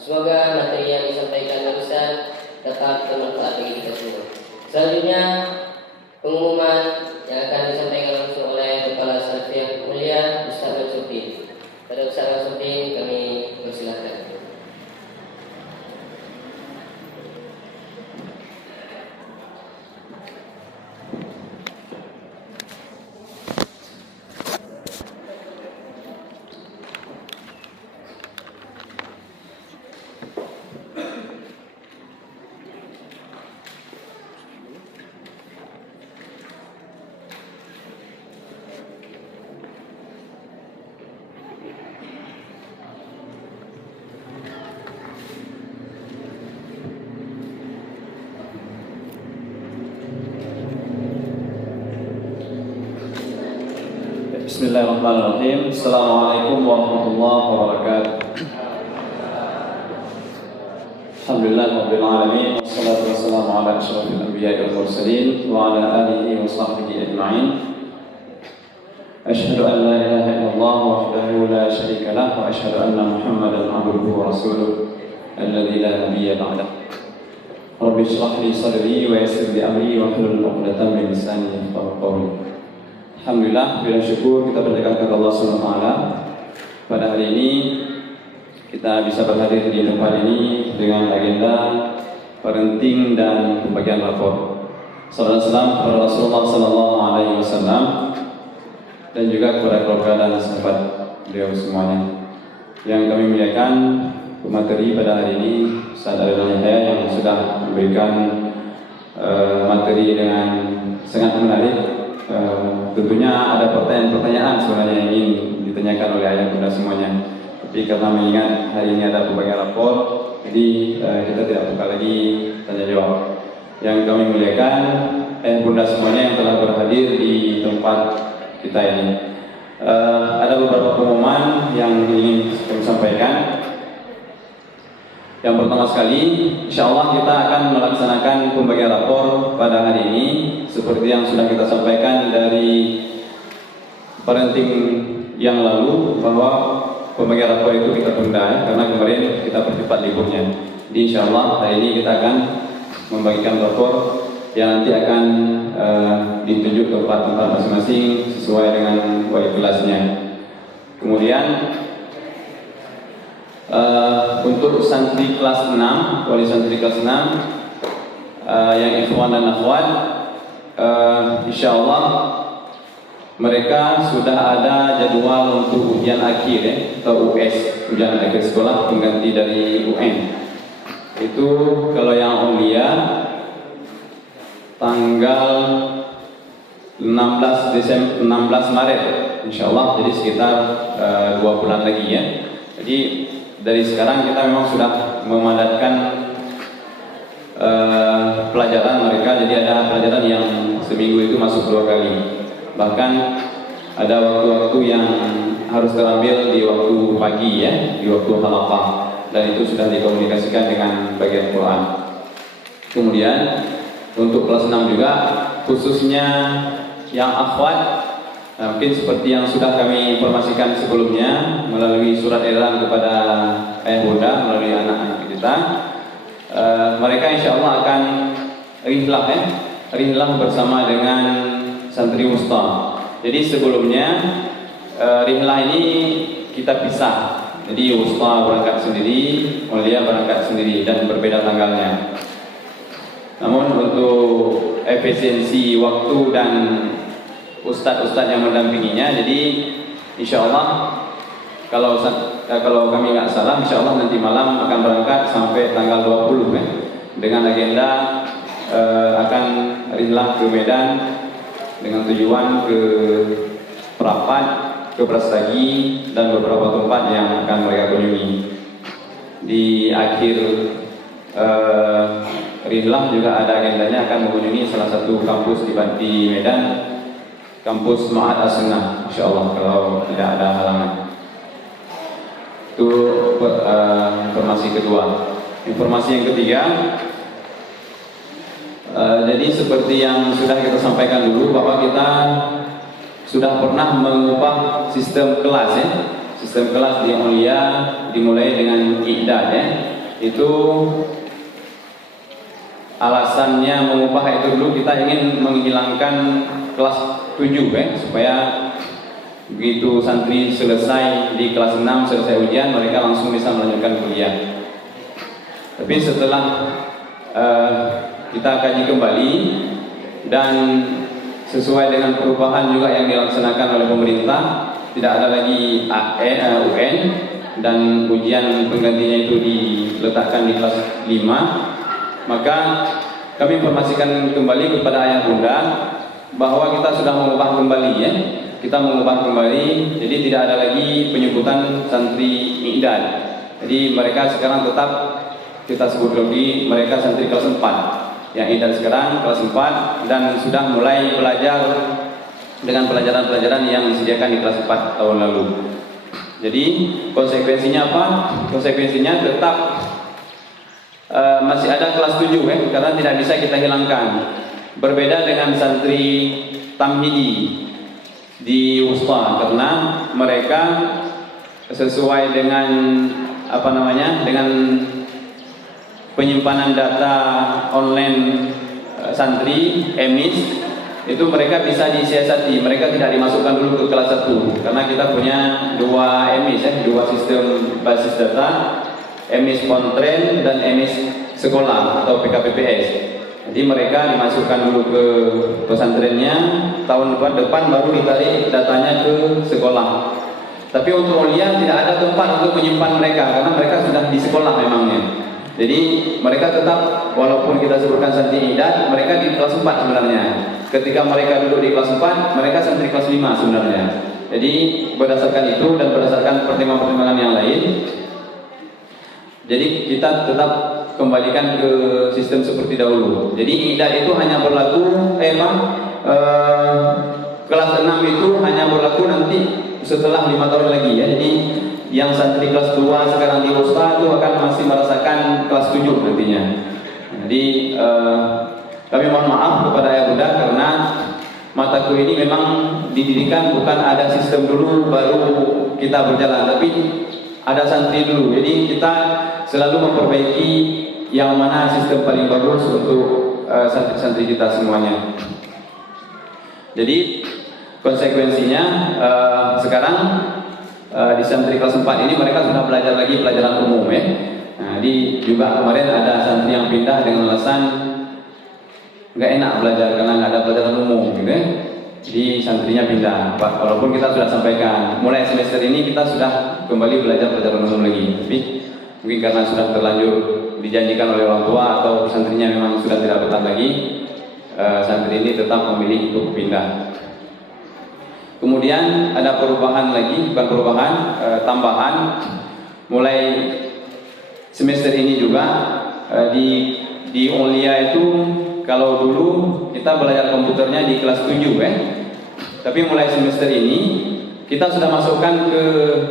semoga materi yang disampaikan Ustaz dapat bermanfaat bagi kita semua. Selanjutnya pengumuman yang akan disampaikan langsung oleh Kepala Salafiyah Mulia Ustaz Mansuri. Pada Ustaz Mansuri kami persilakan. Bismillahirrahmanirrahim. Assalamualaikum warahmatullahi wabarakatuh. Alhamdulillahirabbil alamin, wassalatu wassalamu ala asyrofil anbiya'i wal mursalin wa ala alihi wa sahbihi ajma'in. Asyhadu an la ilaha illallah wahdahu la syarika lah wa asyhadu anna Muhammadan abduhu wa rasuluh alladzi la nabiyya ba'dah. Rabbi shrah li sadri wa yassir li amri wa hlul 'uqdatam min lisani yafqahu qawli. Alhamdulillah, bila syukur kita berterima kasih kepada Allah Subhanahu wa taala. Pada hari ini kita bisa berhadir di tempat ini dengan agenda parenting dan pembagian rapor. Sallallahu alaihi wasallam kepada Rasulullah sallallahu alaihi wasallam dan juga kepada keluarga dan sahabat beliau semuanya. Yang kami muliakan, pemateri pada hari ini Ustaz Ridwan Yahya yang sudah memberikan materi dengan sangat menarik. Tentunya ada pertanyaan-pertanyaan sebenarnya yang ingin ditanyakan oleh ayah bunda semuanya. Tapi karena mengingat hari ini ada pembagian rapor, jadi kita tidak buka lagi tanya jawab. Yang kami muliakan ayah bunda semuanya yang telah berhadir di tempat kita ini. Ada beberapa pengumuman yang ingin kami sampaikan. Yang pertama sekali, insyaallah kita akan melaksanakan pembagian rapor pada hari ini seperti yang sudah kita sampaikan dari parenting yang lalu, bahwa pembagian rapor itu kita tunda karena kemarin kita percepat liburnya. Jadi insyaallah hari ini kita akan membagikan rapor yang nanti akan ditunjuk ke tempat-tempat masing-masing sesuai dengan wali kelasnya. Kemudian untuk santri kelas 6, wali santri kelas 6 yang ikhwan dan akhwat, insyaallah mereka sudah ada jadwal untuk ujian akhir atau US, ujian akhir sekolah pengganti dari UN. Itu kalau yang Aulia tanggal 16 Maret insyaallah, jadi sekitar 2 bulan lagi ya. Jadi dari sekarang kita memang sudah memadatkan pelajaran mereka, jadi ada pelajaran yang seminggu itu masuk 2 kali. Bahkan ada waktu-waktu yang harus terambil di waktu pagi ya, di waktu halaqah, dan itu sudah dikomunikasikan dengan bagian Quran. Kemudian untuk kelas 6 juga, khususnya yang akhwat, mungkin seperti yang sudah kami informasikan sebelumnya melalui surat edaran kepada ayah bunda, melalui anak-anak kita, mereka insya Allah akan rihlah bersama dengan santri wusta. Jadi sebelumnya rihlah ini kita pisah. Jadi wusta berangkat sendiri, mulia berangkat sendiri, dan berbeda tanggalnya. Namun untuk efisiensi waktu dan ustadz-ustadz yang mendampinginya, jadi insya Allah kalau kami nggak salah, insya Allah nanti malam akan berangkat sampai tanggal 20 ya, dengan agenda akan rihlah ke Medan dengan tujuan ke Prapat, ke Brastagi, dan beberapa tempat yang akan mereka kunjungi. Di akhir rihlah juga ada agendanya akan mengunjungi salah satu kampus di Medan, kampus Ma'had As-Sunnah, insya Allah kalau tidak ada halangan. Itu informasi kedua. Informasi yang ketiga, jadi seperti yang sudah kita sampaikan dulu, bahwa kita sudah pernah mengubah sistem kelas ya. Sistem kelas di Aulia dimulai dengan i'dad ya. Itu alasannya mengubah itu dulu, kita ingin menghilangkan kelas 7 ya, supaya begitu santri selesai di kelas 6, selesai ujian, mereka langsung bisa melanjutkan kuliah. Tapi setelah kita kaji kembali dan sesuai dengan perubahan juga yang dilaksanakan oleh pemerintah, tidak ada lagi UN, dan ujian penggantinya itu diletakkan di kelas 5. Maka kami informasikan kembali kepada ayah bunda bahwa kita sudah mengubah kembali ya. Kita mengubah kembali, jadi tidak ada lagi penyebutan santri i'dad. Jadi mereka sekarang tetap kita sebut lagi mereka santri kelas 4. Yang i'dad sekarang kelas 4 dan sudah mulai belajar dengan pelajaran-pelajaran yang disediakan di kelas 4 tahun lalu. Jadi konsekuensinya apa? Konsekuensinya tetap masih ada kelas 7 karena tidak bisa kita hilangkan. Berbeda dengan santri tamhidi di wusta, karena mereka sesuai dengan dengan penyimpanan data online santri emis, itu mereka bisa disiasati, mereka tidak dimasukkan dulu ke kelas 1 karena kita punya 2 emis dua sistem basis data, emis pontren dan emis sekolah atau PKPPS. Jadi mereka dimasukkan dulu ke pesantrennya, tahun depan baru ditarik datanya ke sekolah. Tapi untuk Aulia tidak ada tempat untuk menyimpan mereka karena mereka sudah di sekolah memangnya. Jadi mereka tetap, walaupun kita sebutkan santri i'dad, mereka di kelas 4 sebenarnya. Ketika mereka duduk di kelas 4, mereka santri kelas 5 sebenarnya. Jadi berdasarkan itu dan berdasarkan pertimbangan-pertimbangan yang lain, jadi kita tetap kembalikan ke sistem seperti dahulu. Jadi i'dad itu hanya berlaku kelas 6 itu hanya berlaku nanti setelah 5 tahun lagi ya. Jadi yang santri kelas 2 sekarang di wusta itu akan masih merasakan kelas 7 nantinya. Jadi kami mohon maaf kepada ayah bunda karena mata kuliah ini memang didirikan bukan ada sistem dulu baru kita berjalan, tapi ada santri dulu. Jadi kita selalu memperbaiki yang mana sistem paling bagus untuk santri-santri kita semuanya. Jadi konsekuensinya sekarang di santri kelas 4 ini mereka sudah belajar lagi pelajaran umum ya. Nah, di juga kemarin ada santri yang pindah dengan alasan nggak enak belajar karena nggak ada pelajaran umum gitu ya. Jadi santrinya pindah. Walaupun kita sudah sampaikan mulai semester ini kita sudah kembali belajar pelajaran umum lagi, tapi mungkin karena sudah terlanjur dijanjikan oleh orang tua atau santrinya memang sudah tidak betah lagi, santri ini tetap memilih untuk pindah. Kemudian ada perubahan lagi, bukan perubahan, tambahan. Mulai semester ini juga di Aulia itu kalau dulu kita belajar komputernya di kelas 7 tapi mulai semester ini kita sudah masukkan ke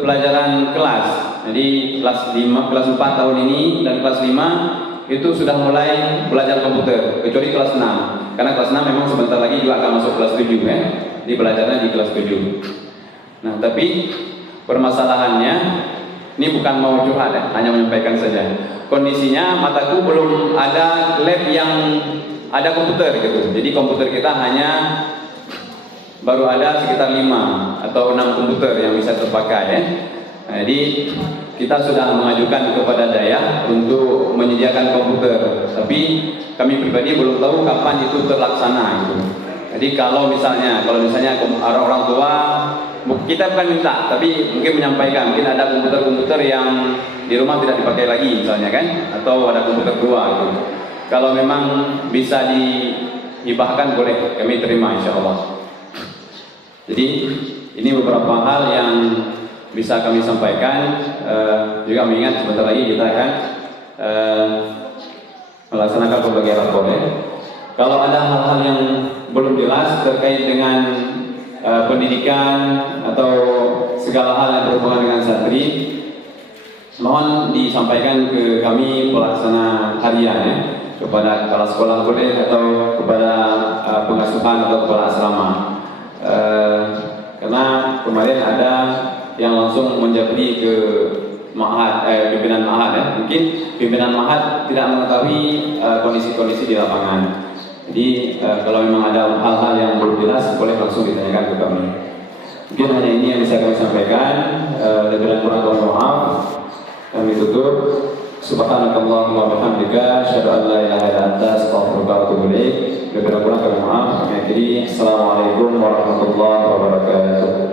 pelajaran kelas. Jadi kelas 4 tahun ini dan kelas 5 itu sudah mulai belajar komputer, kecuali kelas 6. Karena kelas 6 memang sebentar lagi juga akan masuk kelas 7 Di belajarnya di kelas 7. Nah, tapi permasalahannya ini bukan mau curhat hanya menyampaikan saja. Kondisinya mataku belum ada lab yang ada komputer gitu. Jadi komputer kita hanya baru ada sekitar 5 atau 6 komputer yang bisa terpakai Nah, jadi kita sudah mengajukan kepada Daya untuk menyediakan komputer, tapi kami pribadi belum tahu kapan itu terlaksana gitu. Jadi kalau misalnya orang tua, kita bukan minta, tapi mungkin menyampaikan, mungkin ada komputer-komputer yang di rumah tidak dipakai lagi misalnya kan, atau ada komputer 2 gitu. Kalau memang bisa dihibahkan boleh, kami terima insya Allah. Jadi ini beberapa hal yang bisa kami sampaikan. Juga mengingat sebentar lagi kita akan melaksanakan berbagai rapor. Kalau ada hal-hal yang belum jelas terkait dengan pendidikan atau segala hal yang berhubungan dengan santri, mohon disampaikan ke kami pelaksana harian kepada kepala sekolah boleh, atau kepada pengasuhan atau kepala asrama. Karena kemarin ada yang langsung menjabri ke ma'had, pimpinan ma'had mungkin pimpinan ma'had tidak mengetahui kondisi-kondisi di lapangan. Jadi kalau memang ada hal-hal yang belum jelas boleh langsung ditanyakan ke kami. Mungkin hanya ini yang bisa kami sampaikan. Lebih dan kurang mohon maaf. Kami tutup. Subhanakallahumma wa bihamdika asyhadu an la ilaha illa anta astaghfiruka wa atubu ilaik. Lebih dan kurang kami maaf. Kami akhiri. Assalamualaikum warahmatullahi wabarakatuh.